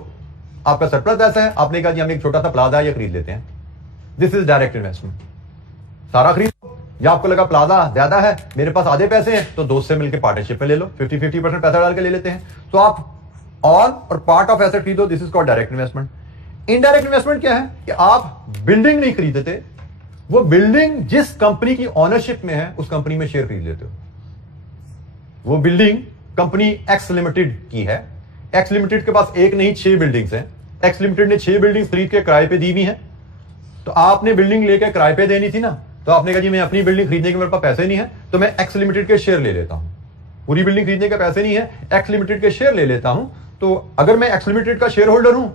आपका सरप्लस पैसा है, आपने कहा जी हम एक छोटा सा प्लाजा ये खरीद लेते हैं, दिस इज डायरेक्ट इन्वेस्टमेंट। सारा खरीद लो, या आपको लगा प्लाजा ज्यादा है, मेरे पास आधे पैसे हैं, तो दोस्त से मिलकर पार्टनरशिप में ले लो, 50-50% पैसा डाल के ले लेते हैं। तो आप ऑल और पार्ट ऑफ एसेट खरीदो, this is called direct investment. Indirect investment क्या है कि आप बिल्डिंग नहीं खरीदते, वो बिल्डिंग जिस कंपनी की ऑनरशिप में है उस कंपनी में शेयर खरीद लेते हो। वो बिल्डिंग कंपनी एक्स लिमिटेड की है, एक्स लिमिटेड के पास एक नहीं 6 बिल्डिंग्स हैं, एक्स लिमिटेड ने 6 बिल्डिंग्स खरीद के किराए पे दी हुई हैं। तो आपने बिल्डिंग लेकर किराए पे देनी थी ना, तो आपने कहा जी मैं अपनी बिल्डिंग खरीदने के मेरे पास पैसे नहीं है, तो मैं एक्स लिमिटेड के शेयर ले लेता हूं। पूरी बिल्डिंग खरीदने के पैसे नहीं है, एक्स लिमिटेड के शेयर ले लेता हूं। तो अगर मैं एक्स लिमिटेड का शेयर होल्डर हूं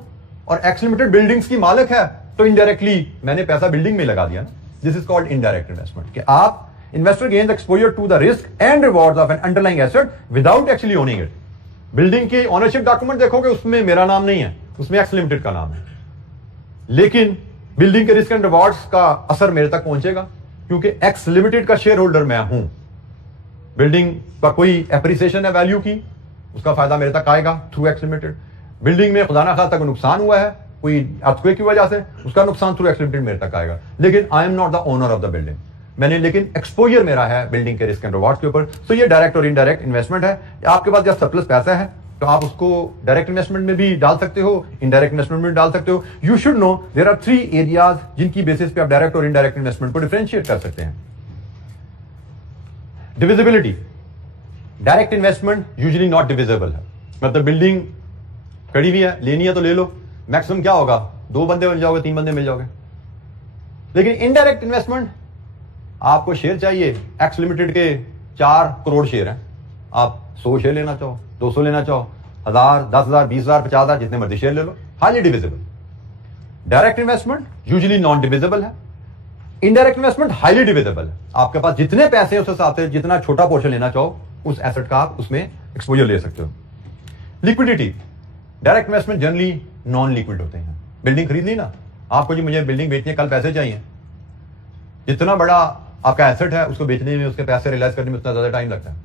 और एक्स लिमिटेड बिल्डिंग्स की मालिक है, तो इनडायरेक्टली मैंने पैसा बिल्डिंग में लगा दिया ना। This is called indirect investment, कि आप investor gains exposure to the risk and rewards of an underlying asset without actually owning it. Building की ओनरशिप डॉक्यूमेंट देखोगे, उसमें मेरा नाम नहीं है, उसमें एक्स लिमिटेड का नाम है, लेकिन बिल्डिंग के रिस्क एंड रिवॉर्ड्स का असर मेरे तक पहुंचेगा क्योंकि एक्स लिमिटेड का शेयर होल्डर मैं हूं। बिल्डिंग का कोई एप्रिसिएशन है वैल्यू की, उसका फायदा मेरे तक आएगा थ्रू एक्स लिमिटेड। बिल्डिंग में खुदा ना खास्ता कोई नुकसान हुआ है, कोई अर्थक्वेक की वजह से, उसका नुकसान थ्रू एक्स लिमिटेड मेरे तक आएगा, लेकिन I am not the owner of the building. मैंने लेकिन एक्सपोजर मेरा है बिल्डिंग के रिस्क एंड रिवॉर्ड्स के ऊपर। तो ये डायरेक्ट और इनडायरेक्ट इन्वेस्टमेंट है। आपके पास जब सरप्लस पैसा है तो आप उसको डायरेक्ट इन्वेस्टमेंट में भी डाल सकते हो, इनडायरेक्ट इन्वेस्टमेंट में भी डाल सकते हो। You should know there are 3 areas जिनकी बेसिस पे आप डायरेक्ट और इनडायरेक्ट इन्वेस्टमेंट को डिफरेंशिएट कर सकते हैं। Divisibility, direct investment usually not divisible है, मतलब बिल्डिंग खड़ी हुई है, लेनी है तो ले लो, मैक्सिमम क्या होगा 2 बंदे मिल जाओगे, 3 बंदे मिल जाओगे। लेकिन इनडायरेक्ट इन्वेस्टमेंट, आपको शेयर चाहिए, एक्स लिमिटेड के 4 करोड़ शेयर हैं, आप 100 शेयर लेना चाहो, 200 लेना चाहो, 1000, 10,000, 20,000, 50,000, जितने मर्जी शेयर ले लो, highly divisible. Direct investment usually non divisible है, इनडायरेक्ट इन्वेस्टमेंट हाईली डिविजिबल है। आपके पास जितने पैसे हैं उस हिसाब से जितना छोटा पोर्शन लेना चाहो उस एसेट का आप उसमें एक्सपोजर ले सकते हो। Liquidity, direct investment generally non liquid होते हैं। बिल्डिंग खरीद ली ना, आपको जी मुझे बिल्डिंग बेचनी है, कल पैसे चाहिए, जितना बड़ा आपका एसेट है उसको बेचने में, उसके पैसे रियलाइज करने में उतना ज्यादा टाइम लगता है।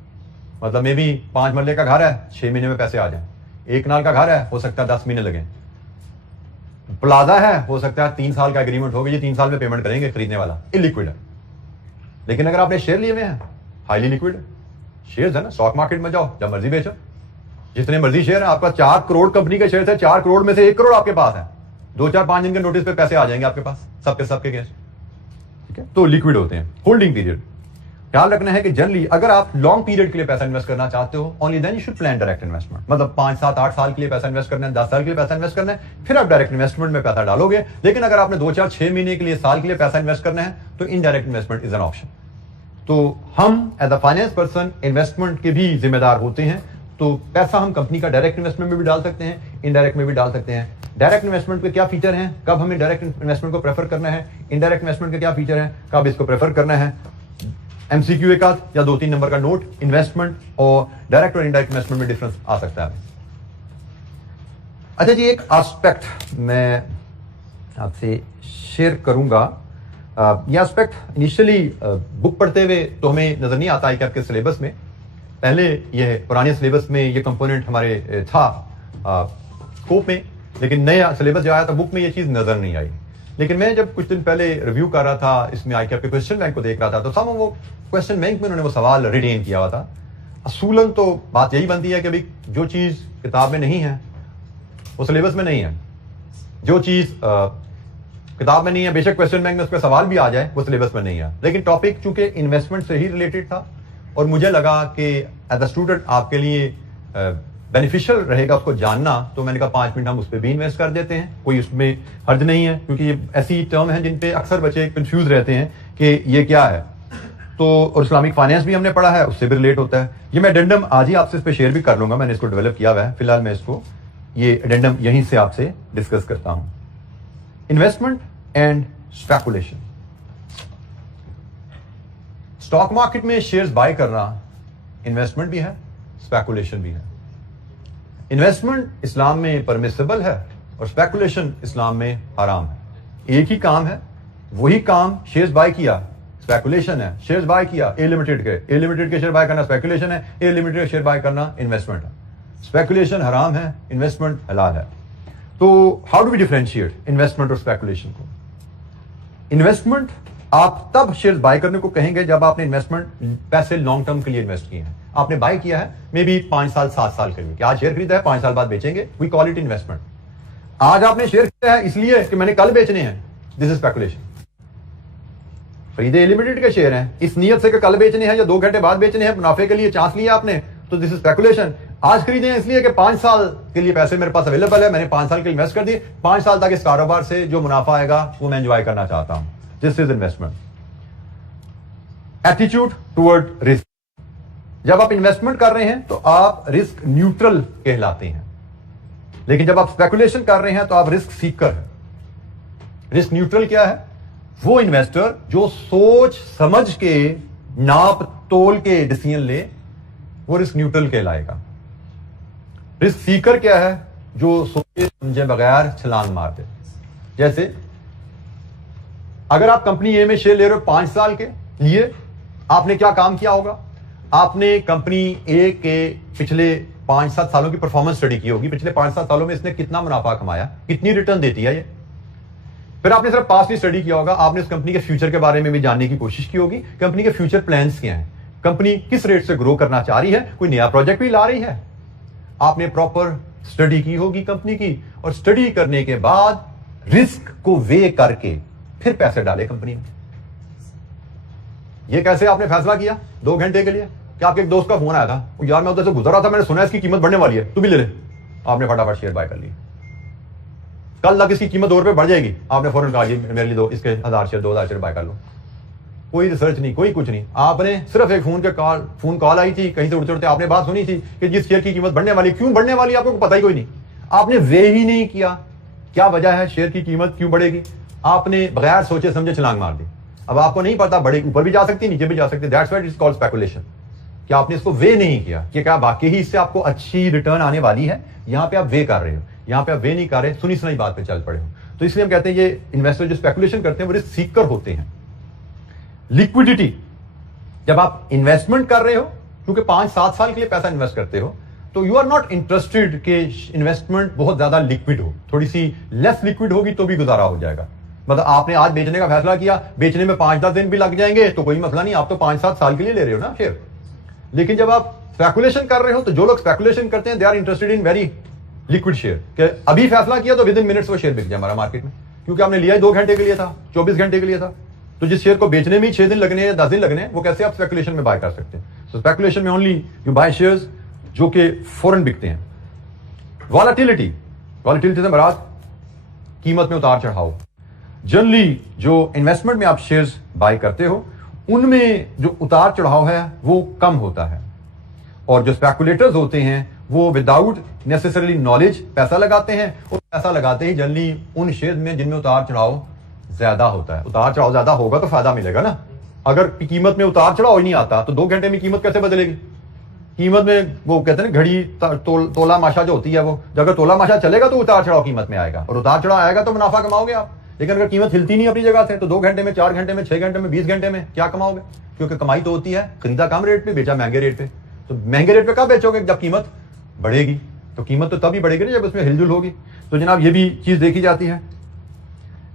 मतलब मे भी 5 मरले का घर है, 6 महीने में पैसे आ जाए। 1 कनाल का घर है, हो सकता है 10 महीने लगे। प्लाजा है, हो सकता है 3 साल का एग्रीमेंट होगा, ये 3 साल में पेमेंट करेंगे खरीदने वाला, इलिक्विड है। लेकिन अगर आपने शेयर लिए हुए हैं, हाईली लिक्विड है। शेयर है ना, स्टॉक मार्केट में जाओ, जब मर्जी बेचो, जितने मर्जी शेयर है। आपका 4 करोड़ कंपनी के शेयर है, 4 करोड़ में से 1 करोड़ आपके पास है, 2-4-5 दिन के नोटिस पे पैसे आ जाएंगे आपके पास, सबके केस, ठीक है। तो लिक्विड होते हैं। होल्डिंग पीरियड, ख्याल रखना है कि जनरली अगर आप लॉन्ग पीरियड के लिए पैसा इन्वेस्ट करना चाहते हो, only then you should plan direct investment. मतलब 5, 7, 8 साल के लिए पैसा इन्वेस्ट करना है, 10 साल के लिए पैसा इन्वेस्ट करना है, फिर आप डायरेक्ट इन्वेस्टमेंट में पैसा डालोगे। लेकिन अगर आपने 2, 4, 6 महीने के लिए, साल के लिए पैसा इन्वेस्ट करना है, तो indirect investment is an option. तो हम as a finance person investment के भी जिम्मेदार होते हैं। तो पैसा हम कंपनी का डायरेक्ट इन्वेस्टमेंट में भी डाल सकते हैं, इनडायरेक्ट में भी डाल सकते हैं। डायरेक्ट इन्वेस्टमेंट के क्या फीचर हैं, कब हमें डायरेक्ट इन्वेस्टमेंट को प्रेफर करना है, इनडायरेक्ट इन्वेस्टमेंट के क्या फीचर हैं, कब इसको प्रेफर करना है। एमसीक्यू एक आध या 2-3 नंबर का नोट, इन्वेस्टमेंट और डायरेक्ट और इनडायरेक्ट इन्वेस्टमेंट में डिफरेंस आ सकता है। अच्छा जी, एक एस्पेक्ट मैं आपसे शेयर करूंगा। यह एस्पेक्ट इनिशियली बुक पढ़ते हुए तो हमें नजर नहीं आता है कि आपके सिलेबस में, पहले यह पुराने सिलेबस में ये कंपोनेंट हमारे था स्कोप में, लेकिन नया सिलेबस जो आया था बुक में ये चीज नजर नहीं आई। लेकिन मैं जब कुछ दिन पहले रिव्यू कर रहा था इसमें आई के आपके क्वेश्चन बैंक को देख रहा था, तो सब वो क्वेश्चन बैंक में उन्होंने वो सवाल रिटेन किया हुआ था। असूलन तो बात यही बनती है कि भाई जो चीज किताब में नहीं है वो सिलेबस में नहीं है, जो चीज किताब में नहीं है बेशक क्वेश्चन बैंक में उसका सवाल भी आ जाए वो सिलेबस में नहीं है। लेकिन टॉपिक चूंकि इन्वेस्टमेंट से ही रिलेटेड था और मुझे लगा कि एज अ स्टूडेंट आपके लिए बेनिफिशियल रहेगा उसको जानना, तो मैंने कहा 5 मिनट हम उस पर भी इन्वेस्ट कर देते हैं, कोई उसमें हर्ज नहीं है, क्योंकि ये ऐसी टर्म है जिन पे अक्सर बच्चे कंफ्यूज रहते हैं कि ये क्या है। तो और इस्लामिक फाइनेंस भी हमने पढ़ा है, उससे भी रिलेट होता है। ये मैं एडेंडम आज ही आपसे इस पे शेयर भी कर लूंगा, मैंने इसको डेवलप किया हुआ है। फिलहाल मैं इसको ये एडेंडम यहीं से आपसे डिस्कस करता हूं। Investment and speculation. Stock market में शेयर्स बाय करना इन्वेस्टमेंट भी है, स्पेकुलेशन भी है। इन्वेस्टमेंट इस्लाम में परमिसिबल है और स्पेकुलेशन इस्लाम में हराम है। एक ही काम है, वही काम शेयर्स बाय किया स्पेकुलेशन है, शेयर्स बाय किया ए लिमिटेड के शेयर बाय करना स्पेकुलेशन है, ए लिमिटेड के शेयर बाय करना इन्वेस्टमेंट है। स्पेकुलेशन हराम है, इन्वेस्टमेंट हलाल है। तो how do we differentiate investment और स्पेकुलेशन को? इन्वेस्टमेंट आप तब शेयर्स बाय करने को कहेंगे जब आपने इन्वेस्टमेंट पैसे लॉन्ग टर्म के लिए इन्वेस्ट किए हैं, आपने बाय किया है मे बी 5 साल 7 साल के लिए, कि आज शेयर खरीदा है 5 साल बाद बेचेंगे, वी कॉल इट इन्वेस्टमेंट। आज आपने शेयर खरीदा है इसलिए कि मैंने कल बेचने हैं, दिस इज स्पेकुलेशन। खरीदे लिमिटेड के शेयर हैं इस नियत से कि कल बेचने हैं या 2 घंटे बाद बेचने हैं, मुनाफे के लिए चांस लिया आपने, तो दिस इज स्पेकुलेशन। आज खरीदे हैं इसलिए कि 5 साल के लिए पैसे मेरे पास अवेलेबल है, मैंने 5 साल के लिए इन्वेस्ट कर दिए, 5 साल तक इस कारोबार से जो मुनाफा आएगा वो मैं एंजॉय करना चाहता हूं, this is investment. Attitude toward risk. जब आप इन्वेस्टमेंट कर रहे हैं तो आप रिस्क न्यूट्रल कहलाते हैं, लेकिन जब आप स्पेकुलेशन कर रहे हैं तो आप रिस्क सीकर हैं। रिस्क न्यूट्रल क्या है? वो इन्वेस्टर जो सोच समझ के नाप तोल के डिसीजन ले, वो रिस्क न्यूट्रल कहलाएगा। रिस्क सीकर क्या है? जो सोचे समझे बगैर छलांग मार दे। जैसे अगर आप कंपनी ए में शेयर ले रहे हो 5 साल के लिए, आपने क्या काम किया होगा? आपने कंपनी ए के पिछले 5-7 सालों की परफॉर्मेंस स्टडी की होगी, पिछले 5-7 सालों में इसने कितना मुनाफा कमाया, कितनी रिटर्न देती है ये। फिर आपने सिर्फ पास्ट ही स्टडी किया होगा, आपने उस कंपनी के फ्यूचर के बारे में भी जानने की कोशिश की होगी, कंपनी के फ्यूचर प्लान्स क्या हैं, कंपनी किस रेट से ग्रो करना चाह रही है, कोई नया प्रोजेक्ट भी ला रही है। आपने प्रॉपर स्टडी की होगी कंपनी की, और स्टडी करने के बाद रिस्क को वे करके फिर पैसे डाले कंपनी में। ये कैसे आपने फैसला किया 2 घंटे के लिए? क्या आपके एक दोस्त का फोन आया था, यार मैं उधर से गुजर रहा था, मैंने सुना इसकी कीमत बढ़ने वाली है, तू भी ले ले। आपने फटाफट शेयर बाय कर ली, कल तक इसकी कीमत 2 रुपए बढ़ जाएगी, आपने फौरन कहा जी मेरे लिए दो इसके 1000 शेयर 2000 शेयर बाय कर लो। कोई रिसर्च नहीं, कोई कुछ नहीं, आपने सिर्फ एक फोन कॉल आई थी कहीं से उड़ते उड़ते, आपने बात सुनी थी कि जिस शेयर की कीमत बढ़ने वाली, क्यों बढ़ने वाली आपको पता ही कोई नहीं, आपने वे ही नहीं किया क्या वजह है शेयर की कीमत क्यों बढ़ेगी, आपने बगैर सोचे समझे छलांग मार दी। अब आपको नहीं पता, बड़े ऊपर भी जा सकती नीचे भी जा सकती, that's why it is called speculation. कि आपने इसको वे नहीं किया कि क्या वाकई ही इससे आपको अच्छी रिटर्न आने वाली है, यहां पे आप वे कर रहे हो, यहां पे आप वे नहीं कर रहे, सुनी सुनाई बात पे चल पड़े हो। तो इसलिए हम कहते हैं ये इन्वेस्टर जो स्पेकुलेशन करते हैं वो रिस्क सीकर होते हैं। लिक्विडिटी, जब आप इन्वेस्टमेंट कर रहे हो, क्योंकि 5-7 साल के लिए पैसा इन्वेस्ट करते हो, तो यू आर नॉट इंटरेस्टेड कि इन्वेस्टमेंट बहुत ज्यादा लिक्विड हो, थोड़ी सी लेस लिक्विड होगी तो भी गुजारा हो जाएगा। मतलब आपने आज बेचने का फैसला किया, बेचने में 5-10 दिन भी लग जाएंगे तो कोई मसला नहीं, आप तो 5-7 साल के लिए ले रहे हो ना शेयर। लेकिन जब आप स्पेकुलेशन कर रहे हो, तो जो लोग स्पेकुलेशन करते हैं they are interested in very liquid share, कि अभी फैसला किया तो विद इन मिनट्स वो शेयर बिक जाए हमारा मार्केट में, क्योंकि आपने लिया ही 2 घंटे के लिए था, 24 घंटे के लिए था। तो जिस शेयर को बेचने में 6 दिन लगने या 10 दिन लगने, वो कैसे आप स्पेकुलेशन में बाय कर सकते हैं? सो स्पेकुलेशन में ओनली यू बाय शेयर्स जो कि फौरन बिकते हैं। वॉलेटिलिटी से मराद कीमत में उतार चढ़ाव। जनरली जो इन्वेस्टमेंट में आप शेयर्स बाय करते हो उनमें जो उतार चढ़ाव है वो कम होता है। और जो स्पेकुलेटर्स होते हैं वो विदाउट नेसेसरली नॉलेज पैसा लगाते हैं, और पैसा लगाते ही जनरली उन शेयर में जिनमें उतार चढ़ाव ज्यादा होता है। उतार चढ़ाव ज्यादा होगा तो फायदा मिलेगा ना। अगर कीमत में उतार चढ़ाव ही नहीं आता तो 2 घंटे में कीमत कैसे बदलेगी? कीमत में वो कहते हैं ना घड़ी तोला माशा जो होती है, वो अगर तोला माशा चलेगा तो उतार चढ़ाव कीमत में आएगा, और उतार चढ़ाव आएगा तो मुनाफा कमाओगे आप। लेकिन अगर कीमत हिलती नहीं अपनी जगह से तो 2 घंटे में, 4 घंटे में, 6 घंटे में, 20 घंटे में क्या कमाओगे? क्योंकि कमाई तो होती है खरीदा कम रेट पे, बेचा महंगे रेट पे। तो महंगे रेट पे कब बेचोगे? जब कीमत बढ़ेगी। तो कीमत तो तभी बढ़ेगी ना जब उसमें हिलजुल होगी। तो जनाब ये भी चीज देखी जाती है।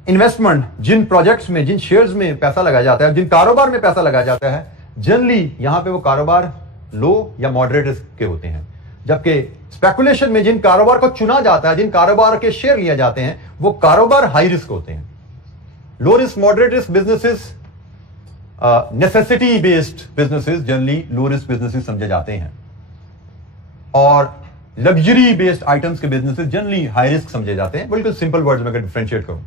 इन्वेस्टमेंट जिन प्रोजेक्ट्स में, जिन शेयर्स में पैसा लगाया जाता है, जिन कारोबार में पैसा लगाया जाता है, जनरली यहां पे वो कारोबार लो या मॉडरेट रिस्क के होते हैं। जबकि स्पेकुलेशन में जिन कारोबार को चुना जाता है, जिन कारोबार के शेयर लिए जाते हैं, वो कारोबार हाई रिस्क होते हैं। Low risk, moderate risk businesses, necessity based businesses generally low risk businesses समझे जाते हैं, और लग्जरी बेस्ड आइटम्स के बिजनेसेस जनरली हाई रिस्क समझे जाते हैं। बिल्कुल सिंपल वर्ड्स में अगर डिफरेंशिएट करूं,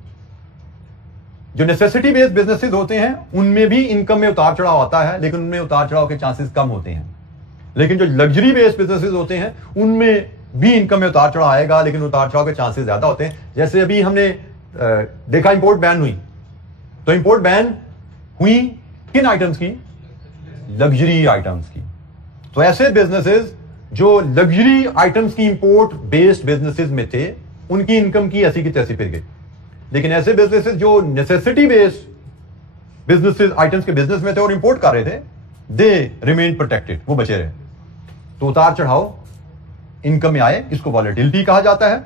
जो नेसेसिटी बेस्ड बिजनेसेस होते हैं उनमें भी इनकम में उतार चढ़ाव आता है, लेकिन उनमें उतार चढ़ाव के चांसेस कम होते हैं। लेकिन जो लग्जरी बेस्ड बिजनेसेस होते हैं उनमें भी इनकम में उतार चढ़ाव आएगा, लेकिन उतार चढ़ाव के चांसेस ज्यादा होते हैं। जैसे अभी हमने देखा इंपोर्ट बैन हुई, तो इंपोर्ट बैन हुई किन आइटम्स की? लग्जरी आइटम्स की। तो ऐसे बिजनेसेस जो लग्जरी आइटम्स की इंपोर्ट बेस्ड बिजनेसेस में थे, उनकी इनकम की ऐसी की तैसी फिर गई। लेकिन ऐसे बिजनेसेस जो नेसेसिटी बेस्ड बिजनेसेस आइटम्स के बिजनेस में थे और इंपोर्ट कर रहे थे, दे रिमेन प्रोटेक्टेड, वो बचे रहे। तो उतार चढ़ाव इनकम में आए, इसको वॉलेटिलिटी कहा जाता है।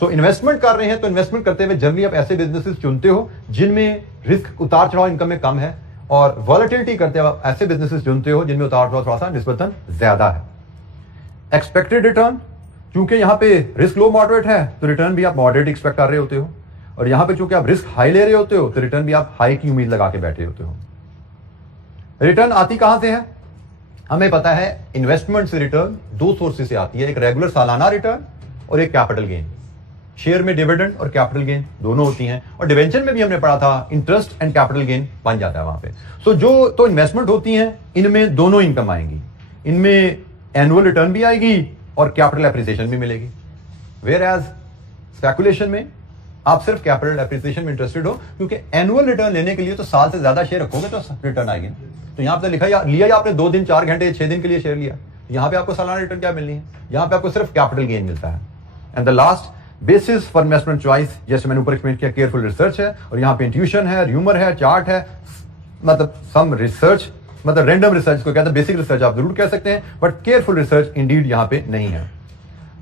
सो इन्वेस्टमेंट कर रहे हैं तो इन्वेस्टमेंट करते हुए जनरली आप ऐसे बिजनेसेस चुनते हो जिनमें रिस्क, उतार चढ़ाव इनकम में कम है, और वॉलेटिलिटी करते हुए आप ऐसे बिजनेसेस चुनते हो जिनमें उतार चढ़ाव थोड़ा सा निस्बतन ज्यादा है। एक्सपेक्टेड रिटर्न, क्योंकि यहां पे रिस्क लो मॉडरेट है तो रिटर्न भी आप मॉडरेट एक्सपेक्ट कर रहे होते हो, और यहां पे चूंकि आप रिस्क हाई ले रहे होते हो तो रिटर्न भी आप हाई की उम्मीद लगा के बैठे होते हो। रिटर्न आती कहां से है? हमें पता है इन्वेस्टमेंट से रिटर्न 2 सोर्सेस से आती है, एक रेगुलर सालाना रिटर्न और एक कैपिटल गेन। शेयर में डिविडेंड और कैपिटल गेन दोनों होती हैं, और डिवेंचर में भी हमने पढ़ा था इंटरेस्ट एंड कैपिटल गेन बन जाता है वहां पे। सो जो तो इन्वेस्टमेंट होती हैं इनमें दोनों इनकम आएंगी, इनमें एनुअल रिटर्न भी आएगी और कैपिटल एप्रिसिएशन भी मिलेगी। वेयर एज स्पेकुलेशन में आप सिर्फ कैपिटल एप्रिसिएशन में इंटरेस्टेड हो, क्योंकि एनुअल रिटर्न लेने के लिए तो साल से ज्यादा शेयर रखोगे तो रिटर्न आएगी। तो यहां पे लिखा लिया आपने 2 दिन, 4 घंटे, 6 दिन के लिए शेयर लिया, यहां पे आपको सालाना रिटर्न क्या मिलनी है? यहां पे आपको सिर्फ कैपिटल गेन मिलता है। And the last basis for investment choice, जैसे मैंने ऊपर एक्सप्लेन किया, केयरफुल रिसर्च है, और यहां पे इंट्यूशन है, र्यूमर है, चार्ट है, मतलब सम रिसर्च, मतलब रैंडम रिसर्च को कहते हैं, बेसिक रिसर्च आप जरूर कह सकते हैं, बट केयरफुल रिसर्च इंडीड यहां पे नहीं है।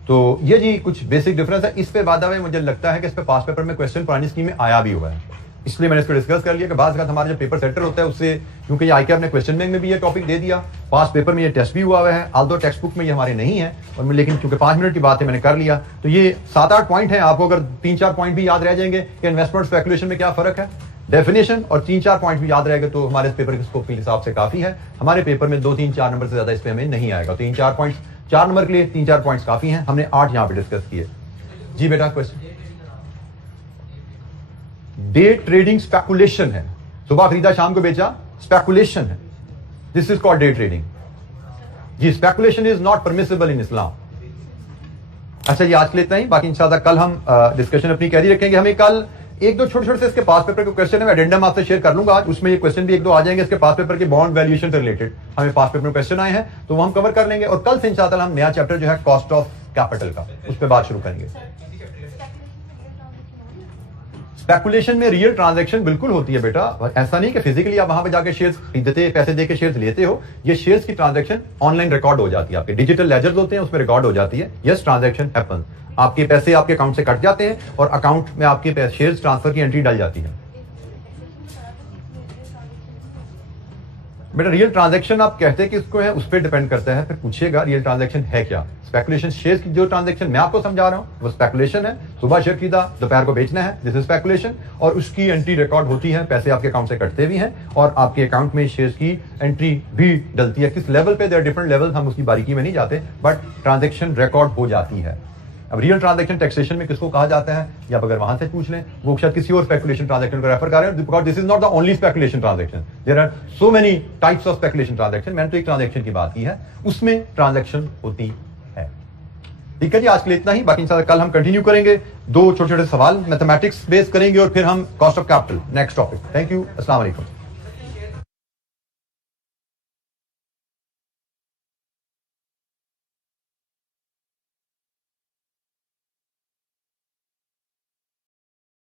तो ये जी कुछ बेसिक डिफरेंस है। इस पे बाद में मुझे लगता है कि इस पे पास पेपर में क्वेश्चन पुरानी स्कीम में आया भी हुआ है, इसलिए मैंने इसको डिस्कस कर लिया कि बाद हमारा जो पेपर सेंटर होता है उससे, क्योंकि ये आईके ने क्वेश्चन बैंक में भी ये टॉपिक दे दिया, पास पेपर में ये टेस्ट भी हुआ है, आल्दो टेक्स्ट बुक में ये हमारे नहीं है, और लेकिन क्योंकि 5 मिनट की बात है मैंने कर लिया। तो ये 7-8 पॉइंट है, आपको अगर 3-4 पॉइंट भी याद रह जाएंगे कि इन्वेस्टमेंट स्पेकुलेशन में क्या फर्क है, डेफिनेशन, और 3-4 पॉइंट भी याद रहेगा तो हमारे इस पेपर के स्कोप के हिसाब से काफी है। हमारे पेपर में 2-3-4 नंबर से ज्यादा इस पे हमें नहीं आएगा। 3-4 पॉइंट, 4 नंबर के लिए 3-4 पॉइंट्स काफी हैं, हमने 8 यहां पे डिस्कस किए। जी बेटा क्वेश्चन। डे ट्रेडिंग स्पेकुलेशन है, सुबह खरीदा शाम को बेचा, स्पेकुलेशन है, this is called day trading. जी speculation is not permissible in Islam. अच्छा ये आज के लिए इतना ही, बाकी इंशाल्लाह कल हम डिस्कशन अपनी कैरी रखेंगे। हमें कल 1-2 छोटे से इसके पास पेपर के क्वेश्चन है, एडेंडम आपसे शेयर कर लूंगा आज, उसमें ये क्वेश्चन भी 1-2 आ जाएंगे इसके पास पेपर के बॉन्ड वैल्यूएशन से रिलेटेड, हमें पास पेपर में क्वेश्चन आए हैं तो वो हम कवर कर लेंगे। और कल से इंशाल्लाह हम नया चैप्टर जो है कॉस्ट ऑफ कैपिटल का, उस पर बात शुरू करेंगे। स्पेकुलेशन में रियल ट्रांजैक्शन बिल्कुल होती है बेटा, ऐसा नहीं कि फिजिकली आप वहां पे जाके शेयर्स खरीदते, पैसे देके शेयर्स लेते हो। ये शेयर्स की ट्रांजैक्शन ऑनलाइन रिकॉर्ड हो जाती है, आपके डिजिटल लेजर्स होते हैं उसमें रिकॉर्ड हो जाती है। यस ट्रांजैक्शन हैपन, आपके पैसे आपके अकाउंट से कट जाते हैं और अकाउंट में आपके शेयर्स ट्रांसफर की एंट्री डल जाती है। बेटा रियल ट्रांजैक्शन आप कहते हैं कि इसको है, उस पर डिपेंड करता है, फिर पूछिएगा रियल ट्रांजैक्शन है क्या। स्पेकुलेशन शेयर्स की जो ट्रांजैक्शन मैं आपको समझा रहा हूं वो स्पेकुलेशन है, सुबह शेयर खरीदा दोपहर को बेचना है, दिस इज स्पेकुलेशन, और उसकी एंट्री रिकॉर्ड होती है, पैसे आपके अकाउंट से कटते भी हैं और आपके अकाउंट में शेयर्स की एंट्री भी डलती है। किस लेवल पे, देयर डिफरेंट लेवल, हम उसकी बारीकी में नहीं जाते, बट ट्रांजैक्शन रिकॉर्ड हो जाती है। अब रियल ट्रांजैक्शन टैक्सेशन में किसको कहा जाता है, या अगर वहां से पूछ लें, वो शायद किसी और स्पेकुलेशन ट्रांजैक्शन को रेफर कर रहे हैं, because this is not the only speculation transaction, there are so many types of speculation transaction. मैंने तो एक ट्रांजैक्शन की बात की है, उसमें ट्रांजैक्शन होती है। ठीक है जी, आज के लिए इतना ही। बाकी इंशाल्लाह कल हम कंटिन्यू करेंगे, 2 छोटे छोटे सवाल मैथमेटिक्स बेस करेंगे और फिर हम cost of capital next topic. Thank you, अस्सलाम वालेकुम।